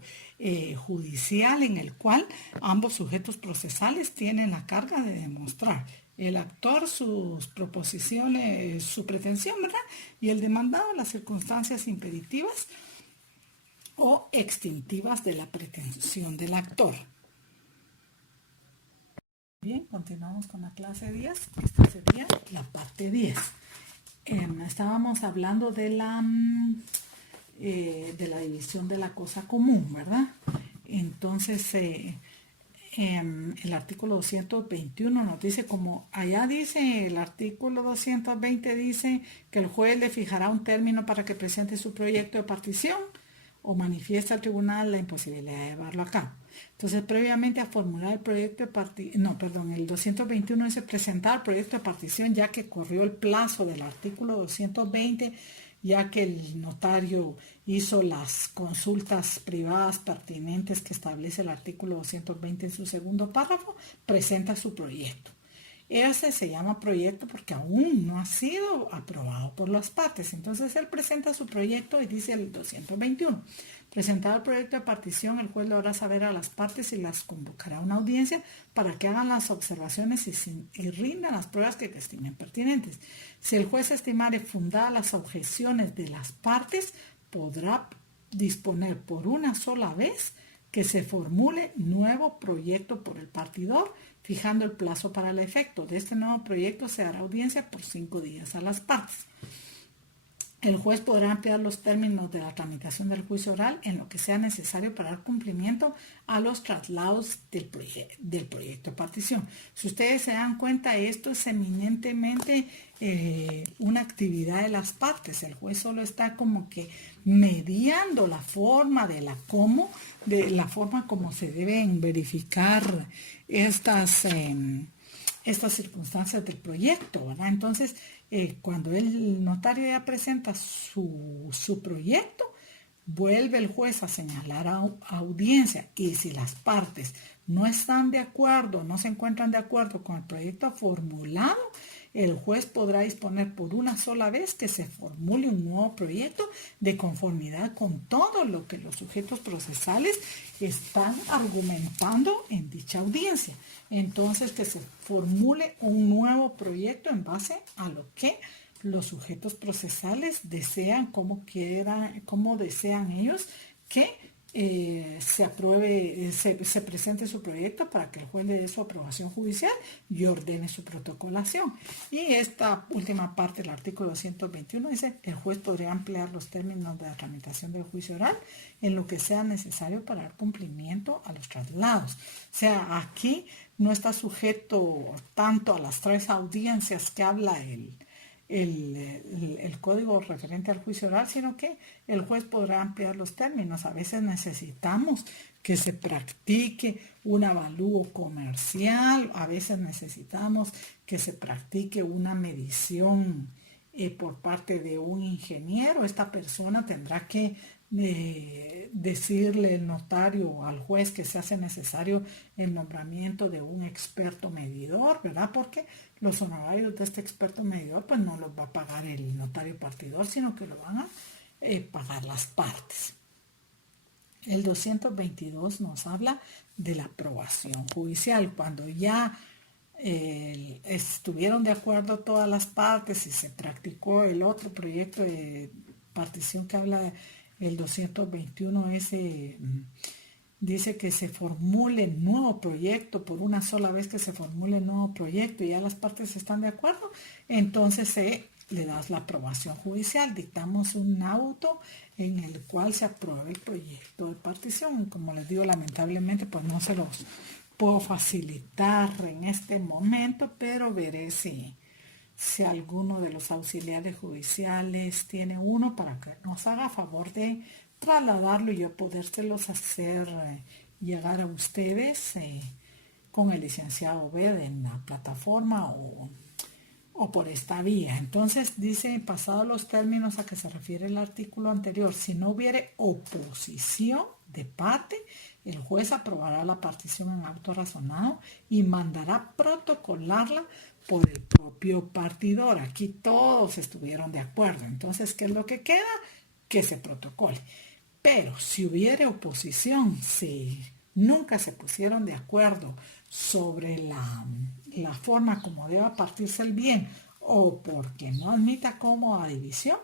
judicial en el cual ambos sujetos procesales tienen la carga de demostrar. El actor sus proposiciones, su pretensión, ¿verdad? Y el demandado las circunstancias impeditivas o extintivas de la pretensión del actor. Bien, continuamos con la clase 10. Esta sería la parte 10. Estábamos hablando de la división de la cosa común, ¿verdad? Entonces, el artículo 221 nos dice, como allá dice el artículo 220, dice que el juez le fijará un término para que presente su proyecto de partición o manifiesta al tribunal la imposibilidad de llevarlo a cabo. Entonces, previamente a formular el proyecto de partición, el 221 dice presentar el proyecto de partición, ya que corrió el plazo del artículo 220, ya que el notario hizo las consultas privadas pertinentes que establece el artículo 220 en su segundo párrafo, presenta su proyecto. Ese se llama proyecto porque aún no ha sido aprobado por las partes. Entonces él presenta su proyecto y dice el 221. Presentado el proyecto de partición, el juez lo hará saber a las partes y las convocará a una audiencia para que hagan las observaciones y rindan las pruebas que estimen pertinentes. Si el juez estimare fundadas las objeciones de las partes, podrá disponer por una sola vez que se formule nuevo proyecto por el partidor, fijando el plazo para el efecto. De este nuevo proyecto se hará audiencia por 5 días a las partes. El juez podrá ampliar los términos de la tramitación del juicio oral en lo que sea necesario para dar cumplimiento a los traslados del proyecto de partición. Si ustedes se dan cuenta, esto es eminentemente una actividad de las partes. El juez solo está como que mediando la forma de la forma como se deben verificar estas circunstancias del proyecto, ¿verdad? Entonces, cuando el notario ya presenta su proyecto, vuelve el juez a señalar a audiencia, y si las partes no están de acuerdo, no se encuentran de acuerdo con el proyecto formulado, el juez podrá disponer por una sola vez que se formule un nuevo proyecto de conformidad con todo lo que los sujetos procesales están argumentando en dicha audiencia. Entonces, que se formule un nuevo proyecto en base a lo que los sujetos procesales desean, cómo desean ellos que se apruebe, se presente su proyecto para que el juez le dé su aprobación judicial y ordene su protocolación. Y esta última parte del artículo 221 dice: el juez podría ampliar los términos de la tramitación del juicio oral en lo que sea necesario para dar cumplimiento a los traslados. O sea, aquí no está sujeto tanto a las 3 audiencias que habla el código referente al juicio oral, sino que el juez podrá ampliar los términos. A veces necesitamos que se practique un avalúo comercial, a veces necesitamos que se practique una medición por parte de un ingeniero. Esta persona tendrá que decirle el notario al juez que se hace necesario el nombramiento de un experto medidor, ¿verdad? Porque los honorarios de este experto medidor pues no los va a pagar el notario partidor, sino que lo van a pagar las partes. El 222 nos habla de la aprobación judicial, cuando ya estuvieron de acuerdo todas las partes y se practicó el otro proyecto de partición que habla el 221 dice que se formule nuevo proyecto por una sola vez que se formule nuevo proyecto y ya las partes están de acuerdo, entonces le das la aprobación judicial, dictamos un auto en el cual se apruebe el proyecto de partición. Como les digo, lamentablemente pues no se los puedo facilitar en este momento, pero veré si alguno de los auxiliares judiciales tiene uno para que nos haga favor de trasladarlo y yo podérselos hacer llegar a ustedes con el licenciado Verde en la plataforma o por esta vía. Entonces dice, pasados los términos a que se refiere el artículo anterior, si no hubiere oposición de parte, el juez aprobará la partición en auto razonado y mandará protocolarla por el propio partidor. Aquí todos estuvieron de acuerdo. Entonces, ¿qué es lo que queda? Que se protocole. Pero si hubiere oposición, si nunca se pusieron de acuerdo sobre la forma como deba partirse el bien o porque no admita cómoda división,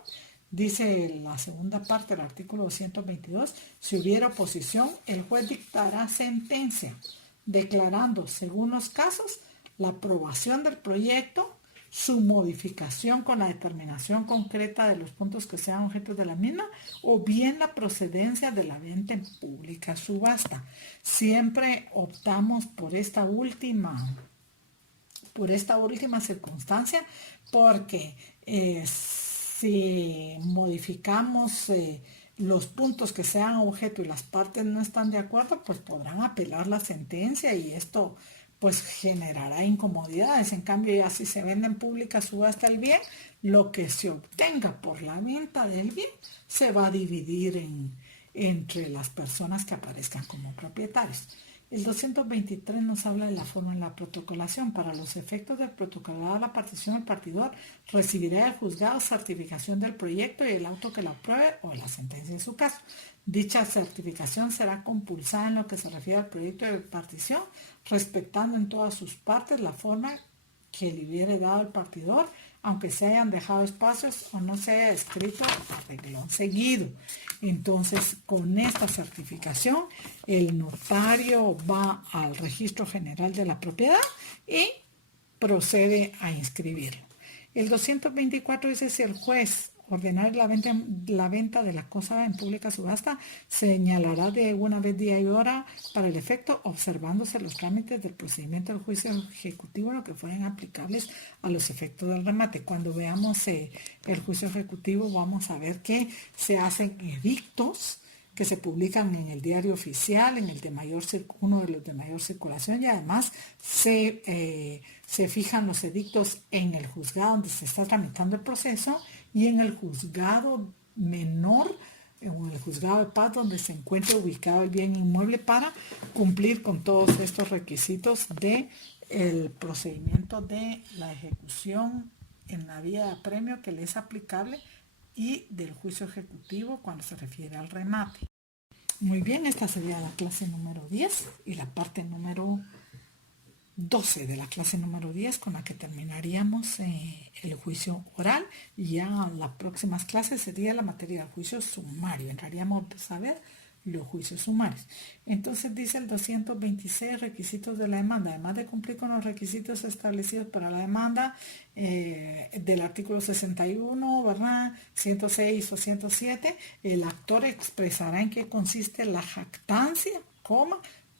dice la segunda parte del artículo 222, si hubiera oposición, el juez dictará sentencia declarando, según los casos, la aprobación del proyecto, su modificación con la determinación concreta de los puntos que sean objetos de la misma, o bien la procedencia de la venta en pública subasta. Siempre optamos por esta última circunstancia, porque si modificamos los puntos que sean objeto y las partes no están de acuerdo, pues podrán apelar la sentencia y esto pues generará incomodidades. En cambio, ya si se vende en pública subasta el bien, lo que se obtenga por la venta del bien se va a dividir entre las personas que aparezcan como propietarios. El 223 nos habla de la forma en la protocolación. Para los efectos del protocolado, la partición del partidor recibirá del juzgado certificación del proyecto y el auto que la apruebe o la sentencia en su caso. Dicha certificación será compulsada en lo que se refiere al proyecto de partición, respetando en todas sus partes la forma que le hubiere dado el partidor, aunque se hayan dejado espacios o no se haya escrito a reglón seguido. Entonces, con esta certificación, el notario va al registro general de la propiedad y procede a inscribirlo. El 224 dice, si el juez ordenar la venta de la cosa en pública subasta, señalará de una vez día y hora para el efecto, observándose los trámites del procedimiento del juicio ejecutivo, lo que fueran aplicables a los efectos del remate. Cuando veamos el juicio ejecutivo, vamos a ver que se hacen edictos que se publican en el diario oficial, en el de uno de los de mayor circulación, y además se fijan los edictos en el juzgado donde se está tramitando el proceso y en el juzgado menor o en el juzgado de paz donde se encuentra ubicado el bien inmueble para cumplir con todos estos requisitos del procedimiento de la ejecución en la vía de apremio que le es aplicable y del juicio ejecutivo cuando se refiere al remate. Muy bien, esta sería la clase número 10 y la parte número 12 de la clase número 10 con la que terminaríamos el juicio oral, y ya las próximas clases sería la materia del juicio sumario. Entraríamos a saber los juicios sumarios. Entonces dice el 226, requisitos de la demanda. Además de cumplir con los requisitos establecidos para la demanda del artículo 61, ¿verdad? 106 o 107, el actor expresará en qué consiste la jactancia,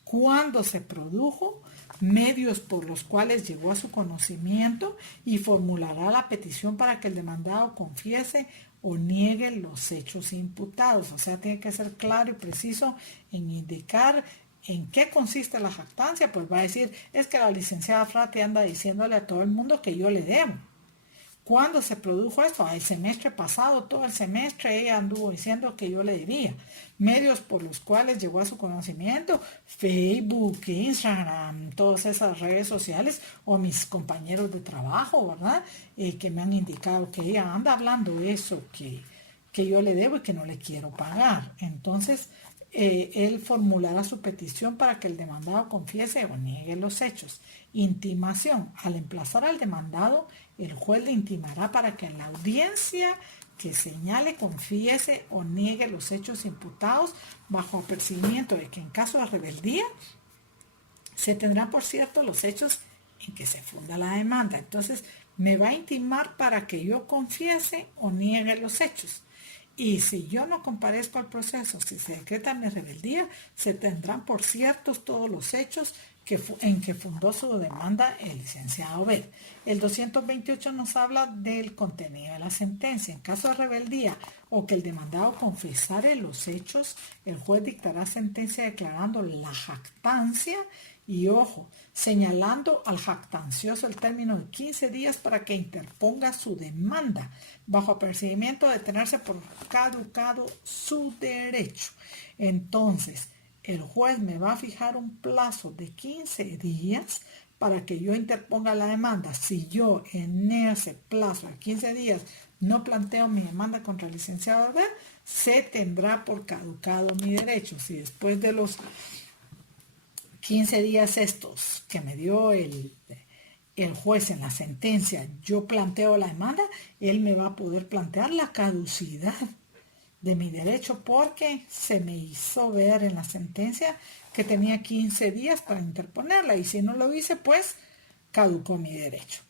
cuándo se produjo, medios por los cuales llegó a su conocimiento, y formulará la petición para que el demandado confiese o niegue los hechos imputados. O sea, tiene que ser claro y preciso en indicar en qué consiste la jactancia. Pues va a decir, es que la licenciada Frati anda diciéndole a todo el mundo que yo le debo. ¿Cuándo se produjo esto? El semestre pasado, todo el semestre ella anduvo diciendo que yo le debía. Medios por los cuales llegó a su conocimiento, Facebook, Instagram, todas esas redes sociales, o mis compañeros de trabajo, ¿verdad? Que me han indicado que ella anda hablando eso, que yo le debo y que no le quiero pagar. Entonces, él formulará su petición para que el demandado confiese o niegue los hechos. Intimación. Al emplazar al demandado, el juez le intimará para que en la audiencia que señale, confiese o niegue los hechos imputados bajo apercibimiento de que en caso de rebeldía se tendrán por cierto los hechos en que se funda la demanda. Entonces me va a intimar para que yo confiese o niegue los hechos. Y si yo no comparezco al proceso, si se decreta mi rebeldía, se tendrán por ciertos todos los hechos en que fundó su demanda el licenciado B. El 228 nos habla del contenido de la sentencia. En caso de rebeldía o que el demandado confesare los hechos, el juez dictará sentencia declarando la jactancia y, ojo, señalando al jactancioso el término de 15 días para que interponga su demanda, bajo apercibimiento de tenerse por caducado su derecho. Entonces, el juez me va a fijar un plazo de 15 días para que yo interponga la demanda. Si yo en ese plazo de 15 días no planteo mi demanda contra el licenciado B, se tendrá por caducado mi derecho. Si después de los 15 días estos que me dio el juez en la sentencia, yo planteo la demanda, él me va a poder plantear la caducidad de mi derecho porque se me hizo ver en la sentencia que tenía 15 días para interponerla y si no lo hice, pues caducó mi derecho.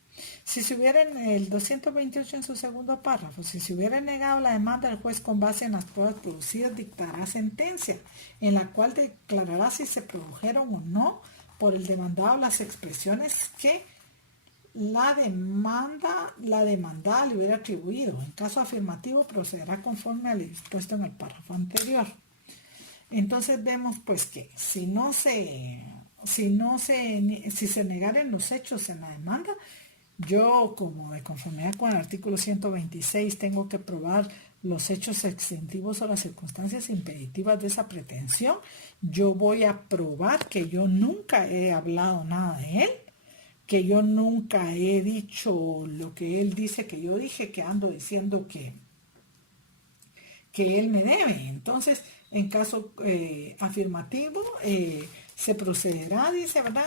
Si se hubiera en el 228 en su segundo párrafo, si se hubiera negado la demanda, el juez con base en las pruebas producidas dictará sentencia en la cual declarará si se produjeron o no por el demandado las expresiones que la demandada le hubiera atribuido. En caso afirmativo procederá conforme al dispuesto en el párrafo anterior. Entonces vemos pues que si se negaren los hechos en la demanda, yo, como de conformidad con el artículo 126, tengo que probar los hechos extintivos o las circunstancias impeditivas de esa pretensión. Yo voy a probar que yo nunca he hablado nada de él, que yo nunca he dicho lo que él dice que yo dije, que ando diciendo que él me debe. Entonces, en caso afirmativo, se procederá, dice, ¿verdad?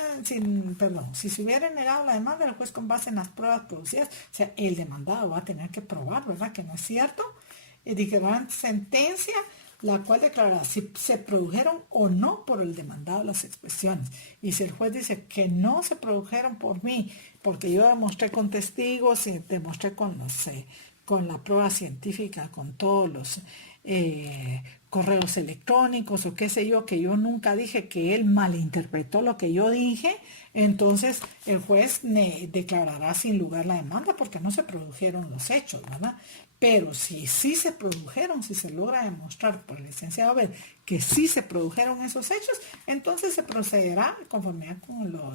Si se hubiera negado la demanda, el juez con base en las pruebas producidas, o sea, el demandado va a tener que probar, ¿verdad? Que no es cierto. Dictarán sentencia, la cual declarará si se produjeron o no por el demandado las expresiones. Y si el juez dice que no se produjeron por mí, porque yo demostré con testigos y demostré con la prueba científica, con todos los correos electrónicos o qué sé yo, que yo nunca dije, que él malinterpretó lo que yo dije, entonces el juez declarará sin lugar la demanda porque no se produjeron los hechos, ¿verdad? Pero si sí se produjeron, si se logra demostrar por el licenciado B que sí se produjeron esos hechos, entonces se procederá conforme con lo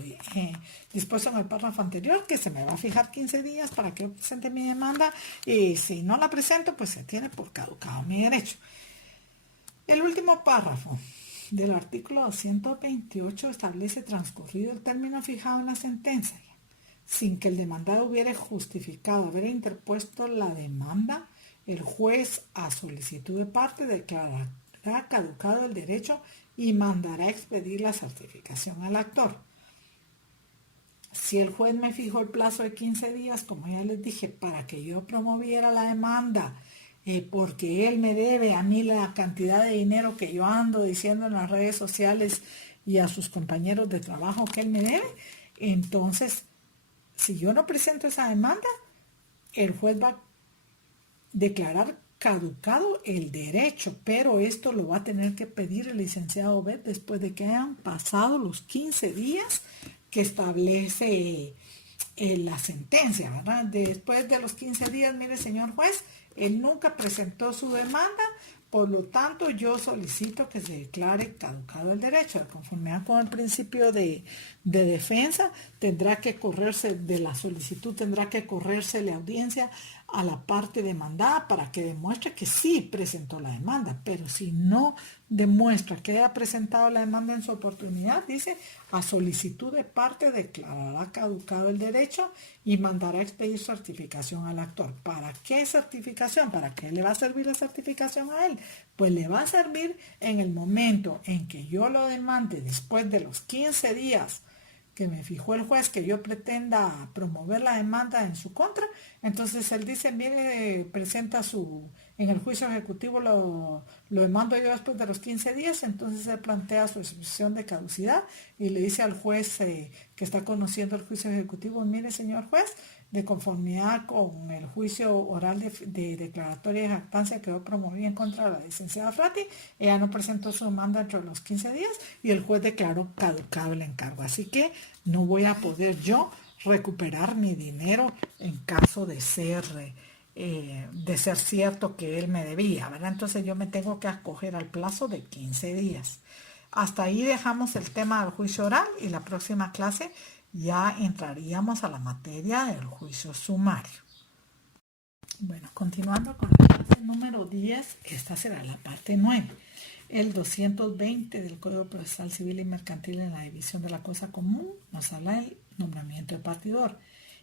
dispuesto en el párrafo anterior, que se me va a fijar 15 días para que yo presente mi demanda y si no la presento, pues se tiene por caducado mi derecho. El último párrafo del artículo 228 establece transcurrido el término fijado en la sentencia, sin que el demandado hubiera justificado haber interpuesto la demanda, el juez, a solicitud de parte, declarará caducado el derecho y mandará expedir la certificación al actor. Si el juez me fijó el plazo de 15 días, como ya les dije, para que yo promoviera la demanda, porque él me debe a mí la cantidad de dinero que yo ando diciendo en las redes sociales y a sus compañeros de trabajo que él me debe, entonces, si yo no presento esa demanda, el juez va a declarar caducado el derecho, pero esto lo va a tener que pedir el licenciado B después de que hayan pasado los 15 días que establece la sentencia, ¿verdad? Después de los 15 días, mire, señor juez, él nunca presentó su demanda, por lo tanto, yo solicito que se declare caducado el derecho. De conformidad con el principio de defensa, tendrá que correrse de la solicitud, tendrá que correrse la audiencia a la parte demandada para que demuestre que sí presentó la demanda, pero si no demuestra que haya presentado la demanda en su oportunidad, dice, a solicitud de parte declarará caducado el derecho y mandará a expedir certificación al actor. ¿Para qué certificación? ¿Para qué le va a servir la certificación a él? Pues le va a servir en el momento en que yo lo demande después de los 15 días que me fijó el juez que yo pretenda promover la demanda en su contra. Entonces él dice, mire, presenta en el juicio ejecutivo lo demando yo después de los 15 días, entonces él plantea su expresión de caducidad y le dice al juez que está conociendo el juicio ejecutivo, mire señor juez, de conformidad con el juicio oral de declaratoria de jactancia que yo promoví en contra de la licenciada Frati, ella no presentó su demanda dentro de los 15 días y el juez declaró caducado el encargo. Así que no voy a poder yo recuperar mi dinero en caso de ser cierto que él me debía, ¿verdad? Entonces yo me tengo que acoger al plazo de 15 días. Hasta ahí dejamos el tema del juicio oral y la próxima clase ya entraríamos a la materia del juicio sumario. Bueno, continuando con la clase número 10, esta será la parte 9. El 220 del Código Procesal Civil y Mercantil en la división de la cosa común nos habla del nombramiento de partidor.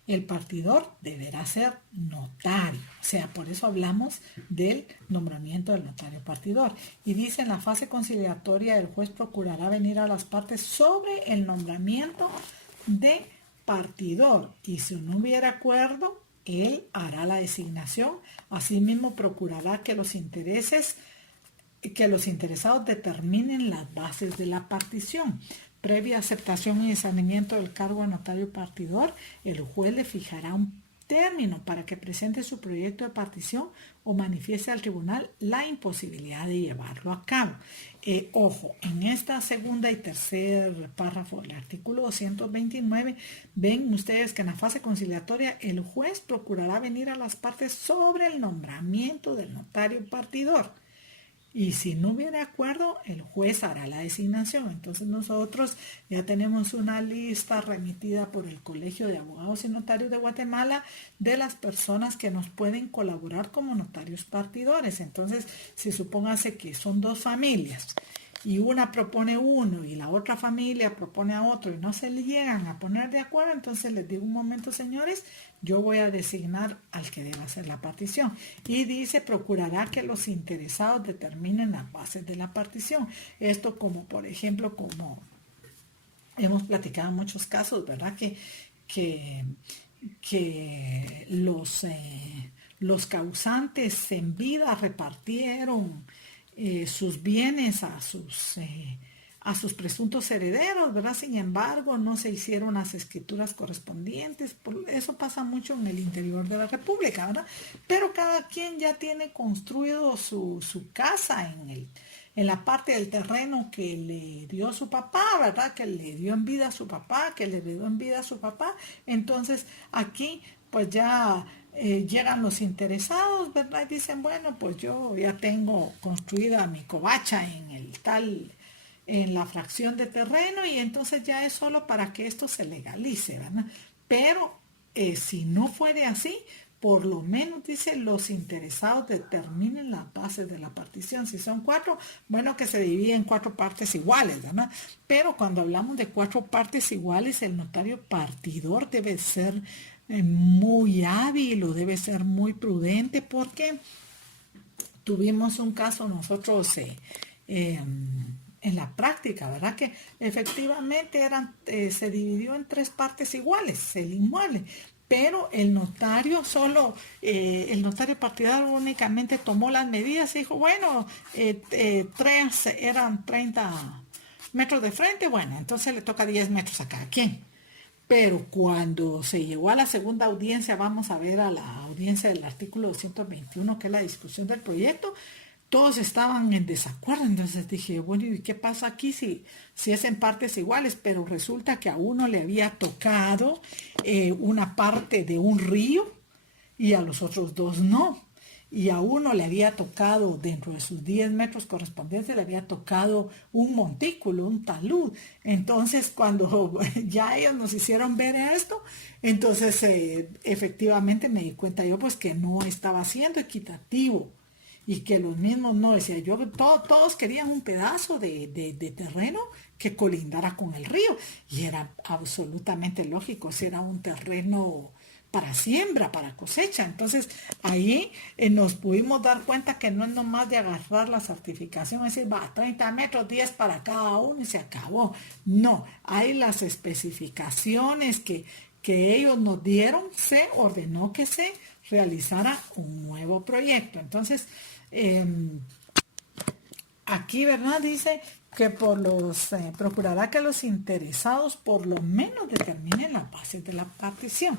El partidor deberá ser notario, o sea, por eso hablamos del nombramiento del notario partidor. Y dice, en la fase conciliatoria el juez procurará venir a las partes sobre el nombramiento de partidor y si no hubiera acuerdo, él hará la designación. Asimismo, procurará que los interesados determinen las bases de la partición. Previa aceptación y discernimiento del cargo de notario partidor, el juez le fijará un término para que presente su proyecto de partición o manifieste al tribunal la imposibilidad de llevarlo a cabo. Ojo, en esta segunda y tercer párrafo del artículo 229, ven ustedes que en la fase conciliatoria el juez procurará venir a las partes sobre el nombramiento del notario partidor. Y si no hubiera acuerdo, el juez hará la designación. Entonces nosotros ya tenemos una lista remitida por el Colegio de Abogados y Notarios de Guatemala de las personas que nos pueden colaborar como notarios partidores. Entonces, si supóngase que son dos familias y una propone uno y la otra familia propone a otro y no se le llegan a poner de acuerdo, entonces les digo un momento, señores, yo voy a designar al que deba hacer la partición. Y dice, procurará que los interesados determinen las bases de la partición. Esto como, por ejemplo, como hemos platicado en muchos casos, ¿verdad? Que los causantes en vida repartieron sus bienes a sus presuntos herederos, ¿verdad? Sin embargo, no se hicieron las escrituras correspondientes. Eso pasa mucho en el interior de la República, ¿verdad? Pero cada quien ya tiene construido su casa en la parte del terreno que le dio su papá, ¿verdad? Que le dio en vida a su papá, que le heredó en vida a su papá. Entonces, aquí, pues ya llegan los interesados, ¿verdad? Y dicen, bueno, pues yo ya tengo construida mi covacha en la fracción de terreno y entonces ya es solo para que esto se legalice, ¿verdad? Pero si no fuere así, por lo menos, dice, los interesados determinen las bases de la partición. Si son 4, bueno, que se divide en 4 partes iguales, ¿verdad? Pero cuando hablamos de 4 partes iguales, el notario partidor debe ser muy hábil o debe ser muy prudente, porque tuvimos un caso nosotros en la práctica, ¿verdad? Que efectivamente se dividió en 3 partes iguales, el inmueble. Pero el notario el notario partidario únicamente tomó las medidas y dijo, bueno, eran 30 metros de frente, bueno, entonces le toca 10 metros a cada quien. Pero cuando se llegó a la segunda audiencia, vamos a ver a la audiencia del artículo 221, que es la discusión del proyecto, todos estaban en desacuerdo. Entonces dije, bueno, ¿y qué pasa aquí si es en partes iguales? Pero resulta que a uno le había tocado una parte de un río y a los otros 2 no. y a uno le había tocado, dentro de sus 10 metros correspondientes, le había tocado un montículo, un talud. Entonces, cuando ya ellos nos hicieron ver esto, entonces efectivamente me di cuenta yo pues que no estaba siendo equitativo y que los mismos no, decía yo, todos querían un pedazo de terreno que colindara con el río y era absolutamente lógico, si era un terreno para siembra, para cosecha. Entonces ahí nos pudimos dar cuenta que no es nomás de agarrar la certificación, es decir, va, 30 metros, 10 para cada uno y se acabó. No, hay las especificaciones que ellos nos dieron, se ordenó que se realizara un nuevo proyecto. Entonces, aquí, ¿verdad? Dice que procurará que los interesados por lo menos determinen las bases de la partición.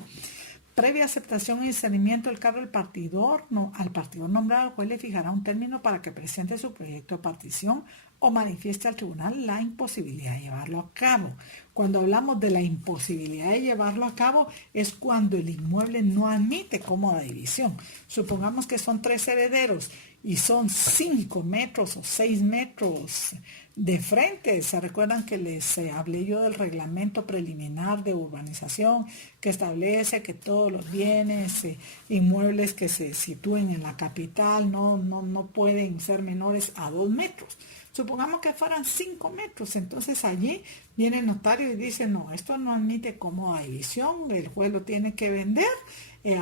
Previa aceptación y discernimiento del cargo del partidor, al partidor nombrado, el juez le fijará un término para que presente su proyecto de partición o manifieste al tribunal la imposibilidad de llevarlo a cabo. Cuando hablamos de la imposibilidad de llevarlo a cabo es cuando el inmueble no admite cómoda división. Supongamos que son 3 herederos y son 5 metros o 6 metros de frente. ¿Se recuerdan que les hablé yo del reglamento preliminar de urbanización que establece que todos los bienes inmuebles que se sitúen en la capital no pueden ser menores a 2 metros? Supongamos que fueran 5 metros, entonces allí viene el notario y dice, no, esto no admite cómoda división, el juez lo tiene que vender,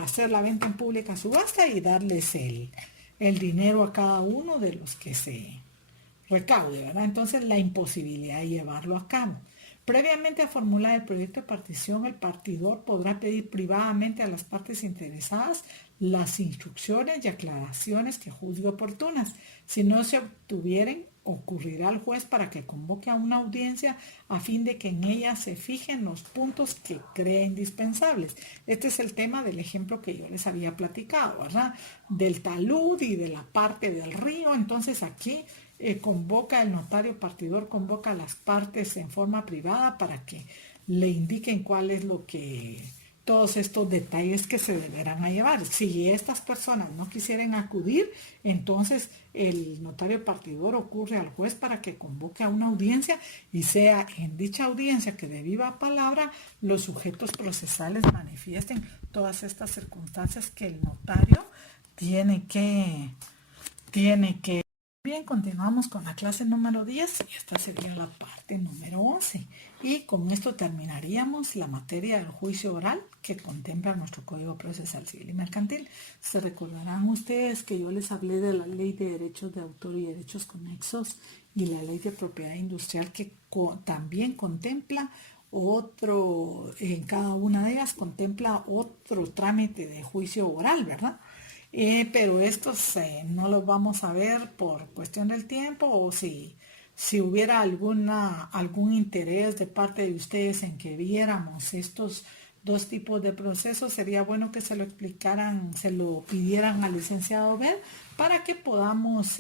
hacer la venta en pública subasta y darles el dinero a cada uno de los que se recaude, ¿verdad? Entonces la imposibilidad de llevarlo a cabo. Previamente a formular el proyecto de partición, el partidor podrá pedir privadamente a las partes interesadas las instrucciones y aclaraciones que juzgue oportunas. Si no se obtuvieren, ocurrirá al juez para que convoque a una audiencia a fin de que en ella se fijen los puntos que cree indispensables. Este es el tema del ejemplo que yo les había platicado, ¿verdad? Del talud y de la parte del río. Entonces aquí convoca el notario partidor, convoca a las partes en forma privada para que le indiquen cuál es lo que, todos estos detalles que se deberán a llevar. Si estas personas no quisieran acudir, entonces el notario partidor ocurre al juez para que convoque a una audiencia y sea en dicha audiencia que de viva palabra los sujetos procesales manifiesten todas estas circunstancias que el notario tiene que. Bien, continuamos con la clase número 10 y esta sería la parte número 11. Y con esto terminaríamos la materia del juicio oral que contempla nuestro Código Procesal Civil y Mercantil. Se recordarán ustedes que yo les hablé de la Ley de Derechos de Autor y Derechos Conexos y la Ley de Propiedad Industrial que también contempla otro, en cada una de ellas contempla otro trámite de juicio oral, ¿verdad? Pero estos no los vamos a ver por cuestión del tiempo o si hubiera algún interés de parte de ustedes en que viéramos estos dos tipos de procesos, sería bueno que se lo explicaran, se lo pidieran al licenciado Ver para que podamos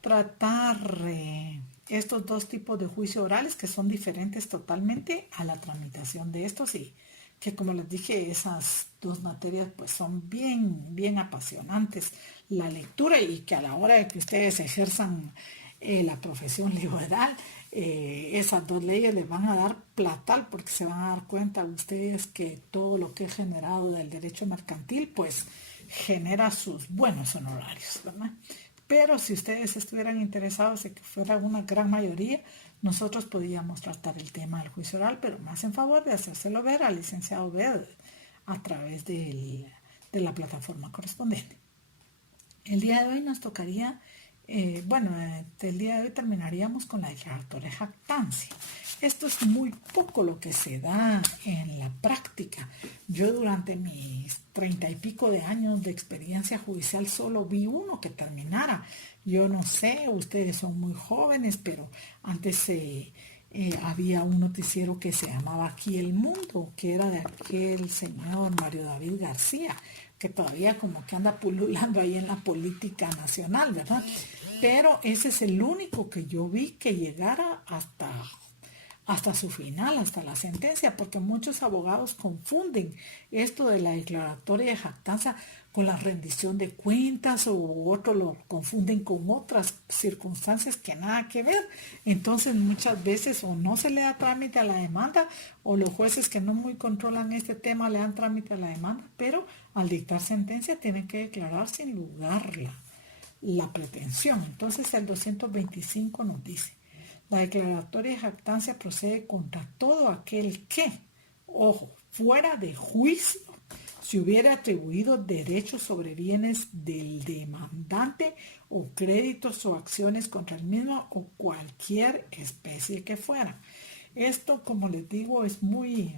tratar estos dos tipos de juicios orales que son diferentes totalmente a la tramitación de estos y que como les dije, esas dos materias pues son bien apasionantes, la lectura y que a la hora de que ustedes ejerzan la profesión liberal, esas dos leyes les van a dar platal porque se van a dar cuenta ustedes que todo lo que es generado del derecho mercantil pues genera sus buenos honorarios, ¿verdad? Pero si ustedes estuvieran interesados en que fuera una gran mayoría, nosotros podíamos tratar el tema del juicio oral, pero más en favor de hacérselo ver al licenciado Ved a través de la plataforma correspondiente. El día de hoy nos tocaría, del día de hoy terminaríamos con la declaratoria de jactancia. Esto es muy poco lo que se da en la práctica. Yo durante mis 30 y pico de años de experiencia judicial solo vi uno que terminara. Yo no sé, ustedes son muy jóvenes, pero antes había un noticiero que se llamaba Aquí el Mundo, que era de aquel señor Mario David García, que todavía como que anda pululando ahí en la política nacional, ¿verdad? Pero ese es el único que yo vi que llegara hasta su final, hasta la sentencia, porque muchos abogados confunden esto de la declaratoria de jactancia con la rendición de cuentas o otros lo confunden con otras circunstancias que nada que ver. Entonces muchas veces o no se le da trámite a la demanda o los jueces que no muy controlan este tema le dan trámite a la demanda, pero al dictar sentencia tienen que declarar sin lugar la pretensión. Entonces el 225 nos dice, la declaratoria de jactancia procede contra todo aquel que, ojo, fuera de juicio, se hubiera atribuido derechos sobre bienes del demandante o créditos o acciones contra el mismo o cualquier especie que fuera. Esto, como les digo, es muy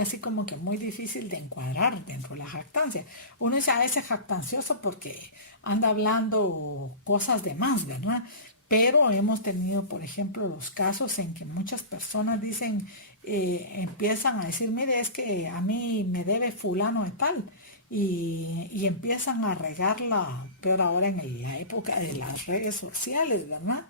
así como que muy difícil de encuadrar dentro de la jactancia. Uno dice a veces jactancioso porque anda hablando cosas de más, ¿verdad? Pero hemos tenido, por ejemplo, los casos en que muchas personas dicen, empiezan a decir, mire, es que a mí me debe fulano de tal. Y empiezan a regarla, peor ahora en la época de las redes sociales, ¿verdad?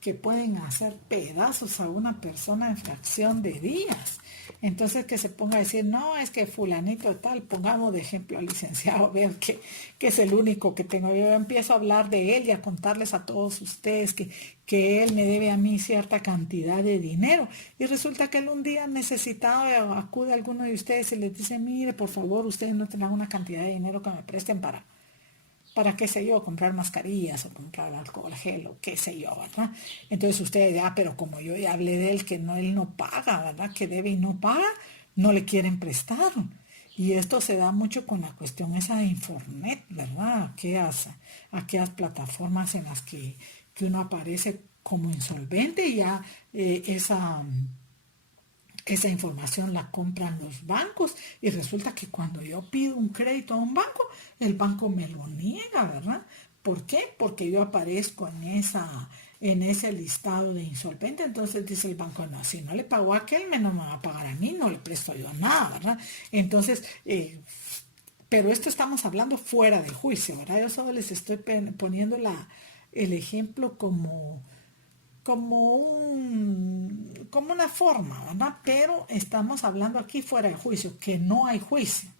Que pueden hacer pedazos a una persona en fracción de días. Entonces que se ponga a decir, no, es que fulanito tal, pongamos de ejemplo al licenciado, ver que es el único que tengo. Yo empiezo a hablar de él y a contarles a todos ustedes que él me debe a mí cierta cantidad de dinero. Y resulta que él un día necesitado acude a alguno de ustedes y les dice, mire, por favor, ustedes no tendrán una cantidad de dinero que me presten para qué sé yo, comprar mascarillas o comprar alcohol gel o qué sé yo, ¿verdad? Entonces ustedes, pero como yo ya hablé de él, que no, él no paga, ¿verdad? Que debe y no paga, no le quieren prestar. Y esto se da mucho con la cuestión esa de Infonet, ¿verdad? Aquellas plataformas en las que uno aparece como insolvente y ya esa información la compran los bancos y resulta que cuando yo pido un crédito a un banco, el banco me lo niega, ¿verdad? ¿Por qué? Porque yo aparezco en ese listado de insolvente. Entonces dice el banco, no, si no le pagó a aquel, no me va a pagar a mí, no le presto yo nada, ¿verdad? Entonces, pero esto estamos hablando fuera de juicio, ¿verdad? Yo solo les estoy poniendo el ejemplo como una forma, ¿verdad? Pero estamos hablando aquí fuera de juicio, que no hay juicio.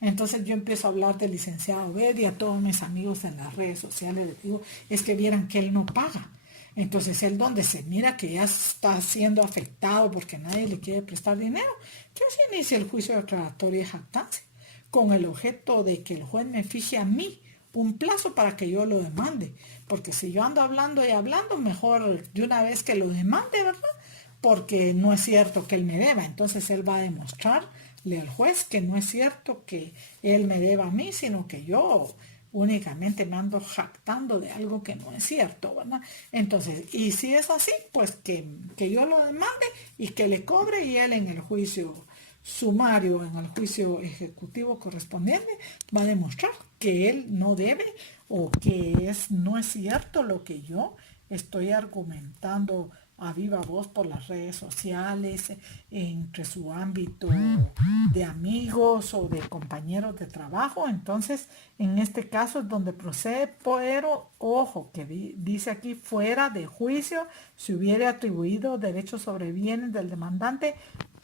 Entonces yo empiezo a hablar del licenciado Bed y a todos mis amigos en las redes sociales les digo, es que vieran que él no paga. Entonces él donde se mira que ya está siendo afectado porque nadie le quiere prestar dinero, que se inicia el juicio declaratorio de jactancia, con el objeto de que el juez me fije a mí un plazo para que yo lo demande. Porque si yo ando hablando y hablando, mejor de una vez que lo demande, ¿verdad? Porque no es cierto que él me deba. Entonces él va a demostrarle al juez que no es cierto que él me deba a mí, sino que yo únicamente me ando jactando de algo que no es cierto, ¿verdad? Entonces, y si es así, pues que yo lo demande y que le cobre y él en el juicio sumario, en el juicio ejecutivo correspondiente, va a demostrar que él no debe o que no es cierto lo que yo estoy argumentando a viva voz por las redes sociales, entre su ámbito de amigos o de compañeros de trabajo. Entonces, en este caso es donde procede, pero ojo, que dice aquí fuera de juicio, si hubiera atribuido derechos sobre bienes del demandante,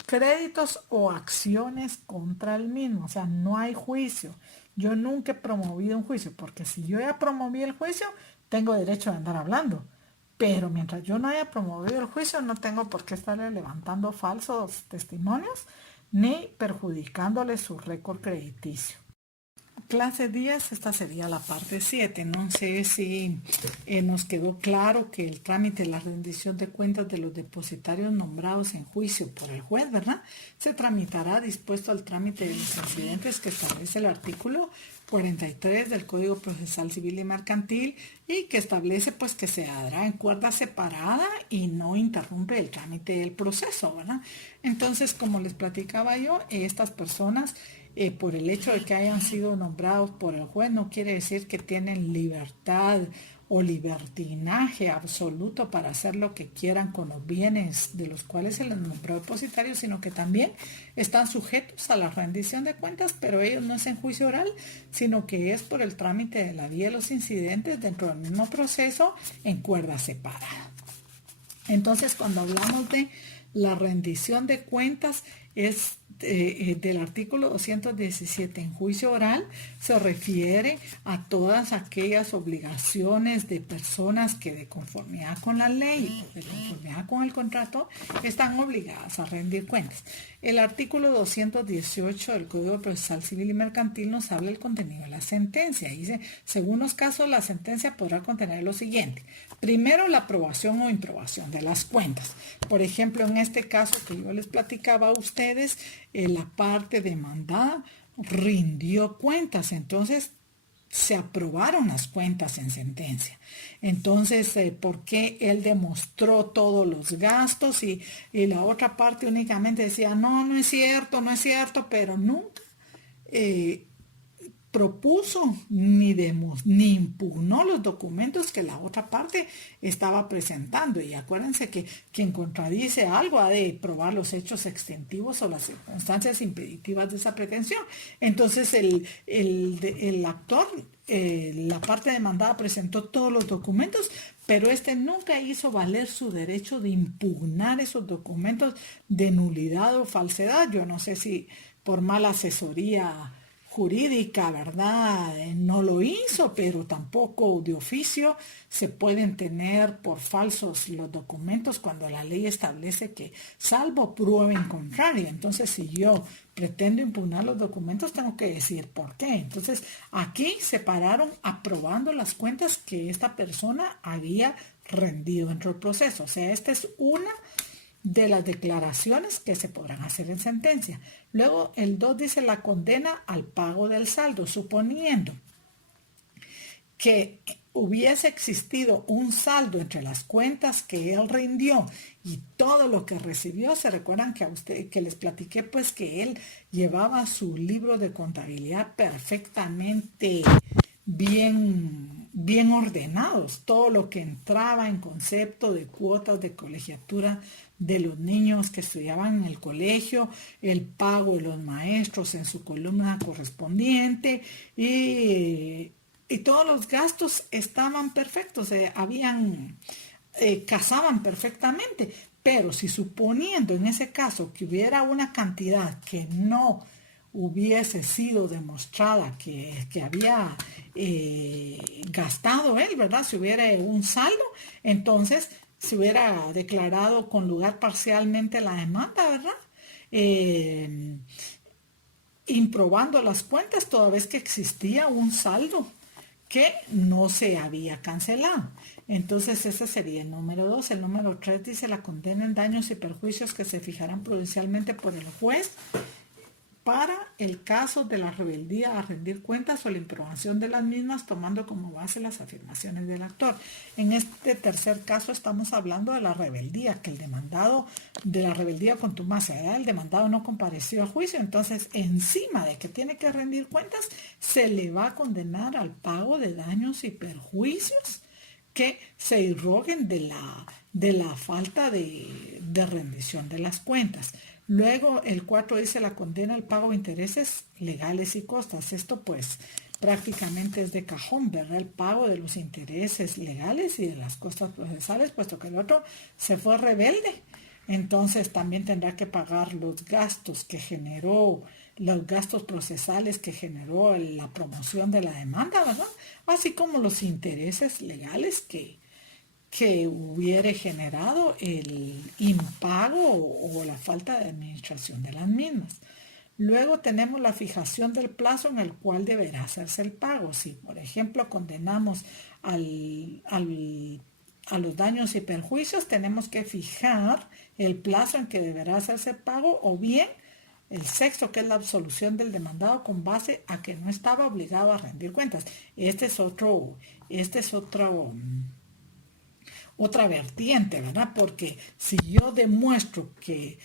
créditos o acciones contra el mismo. O sea, no hay juicio. Yo nunca he promovido un juicio, porque si yo ya promoví el juicio, tengo derecho a andar hablando. Pero mientras yo no haya promovido el juicio, no tengo por qué estarle levantando falsos testimonios ni perjudicándole su récord crediticio. Clase 10, esta sería la parte 7. No sé si nos quedó claro que el trámite de la rendición de cuentas de los depositarios nombrados en juicio por el juez, ¿verdad? Se tramitará dispuesto al trámite de los incidentes que establece el artículo 43 del Código Procesal Civil y Mercantil y que establece pues que se dará en cuerda separada y no interrumpe el trámite del proceso, ¿verdad? Entonces, como les platicaba yo, estas personas por el hecho de que hayan sido nombrados por el juez no quiere decir que tienen libertad o libertinaje absoluto para hacer lo que quieran con los bienes de los cuales se les nombró depositarios, sino que también están sujetos a la rendición de cuentas, pero ellos no es en juicio oral, sino que es por el trámite de la vía de los incidentes dentro del mismo proceso en cuerda separada. Entonces, cuando hablamos de la rendición de cuentas, es del artículo 217 en juicio oral se refiere a todas aquellas obligaciones de personas que de conformidad con la ley, de conformidad con el contrato, están obligadas a rendir cuentas. El artículo 218 del Código Procesal Civil y Mercantil nos habla del contenido de la sentencia. Dice, según los casos, la sentencia podrá contener lo siguiente. Primero, la aprobación o improbación de las cuentas. Por ejemplo, en este caso que yo les platicaba a ustedes, la parte demandada rindió cuentas, entonces se aprobaron las cuentas en sentencia. Entonces, ¿por qué él demostró todos los gastos y la otra parte únicamente decía, no, no es cierto, pero nunca propuso ni impugnó los documentos que la otra parte estaba presentando? Y acuérdense que quien contradice algo ha de probar los hechos extintivos o las circunstancias impeditivas de esa pretensión. Entonces el actor, la parte demandada, presentó todos los documentos, pero este nunca hizo valer su derecho de impugnar esos documentos de nulidad o falsedad. Yo no sé si por mala asesoría jurídica, ¿verdad? No lo hizo, pero tampoco de oficio se pueden tener por falsos los documentos cuando la ley establece que salvo prueba en contrario. Entonces, si yo pretendo impugnar los documentos, tengo que decir por qué. Entonces, aquí se pararon aprobando las cuentas que esta persona había rendido dentro del proceso. O sea, esta es una de las declaraciones que se podrán hacer en sentencia. Luego el 2 dice la condena al pago del saldo, suponiendo que hubiese existido un saldo entre las cuentas que él rindió y todo lo que recibió. Se recuerdan que les platiqué pues que él llevaba su libro de contabilidad perfectamente bien ordenados, todo lo que entraba en concepto de cuotas de colegiatura de los niños que estudiaban en el colegio, el pago de los maestros en su columna correspondiente y todos los gastos estaban perfectos, casaban perfectamente. Pero si suponiendo en ese caso que hubiera una cantidad que no hubiese sido demostrada que había gastado él, ¿verdad? Si hubiera un saldo, entonces se hubiera declarado con lugar parcialmente la demanda, ¿verdad? Improbando las cuentas toda vez que existía un saldo que no se había cancelado. Entonces ese sería el número 2. El número 3 dice la condena en daños y perjuicios que se fijarán provincialmente por el juez para el caso de la rebeldía a rendir cuentas o la improbación de las mismas, tomando como base las afirmaciones del actor. En este tercer caso estamos hablando de la rebeldía, que el demandado de la rebeldía contumacia, ¿verdad? El demandado no compareció a juicio, entonces encima de que tiene que rendir cuentas, se le va a condenar al pago de daños y perjuicios que se irroguen de la falta de rendición de las cuentas. Luego el 4 dice la condena al pago de intereses legales y costas. Esto pues prácticamente es de cajón, ¿verdad? El pago de los intereses legales y de las costas procesales, puesto que el otro se fue rebelde. Entonces también tendrá que pagar los gastos que generó, los gastos procesales que generó la promoción de la demanda, ¿verdad? Así como los intereses legales que hubiere generado el impago o la falta de administración de las mismas. Luego tenemos la fijación del plazo en el cual deberá hacerse el pago. Si, por ejemplo, condenamos a los daños y perjuicios, tenemos que fijar el plazo en que deberá hacerse el pago, o bien el sexto, que es la absolución del demandado con base a que no estaba obligado a rendir cuentas. Este es otra vertiente, ¿verdad? Porque si yo demuestro que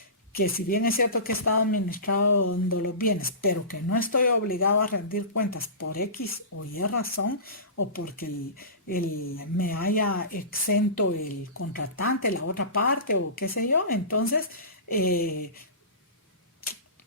si bien es cierto que he estado administrando los bienes, pero que no estoy obligado a rendir cuentas por X o Y razón, o porque me haya exento el contratante, la otra parte, o qué sé yo, entonces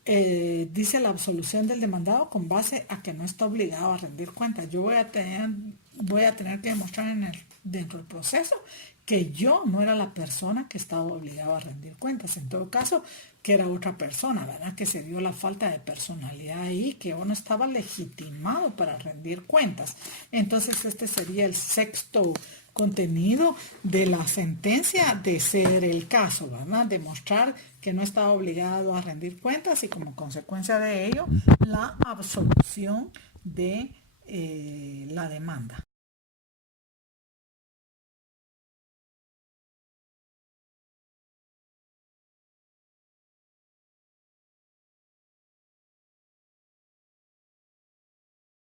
dice la absolución del demandado con base a que no está obligado a rendir cuentas. Yo voy a tener que demostrar dentro del proceso que yo no era la persona que estaba obligada a rendir cuentas. En todo caso, que era otra persona, ¿verdad? Que se dio la falta de personalidad ahí, que uno estaba legitimado para rendir cuentas. Entonces, este sería el sexto contenido de la sentencia de ser el caso, ¿verdad? Demostrar que no estaba obligado a rendir cuentas y como consecuencia de ello, la absolución de la demanda.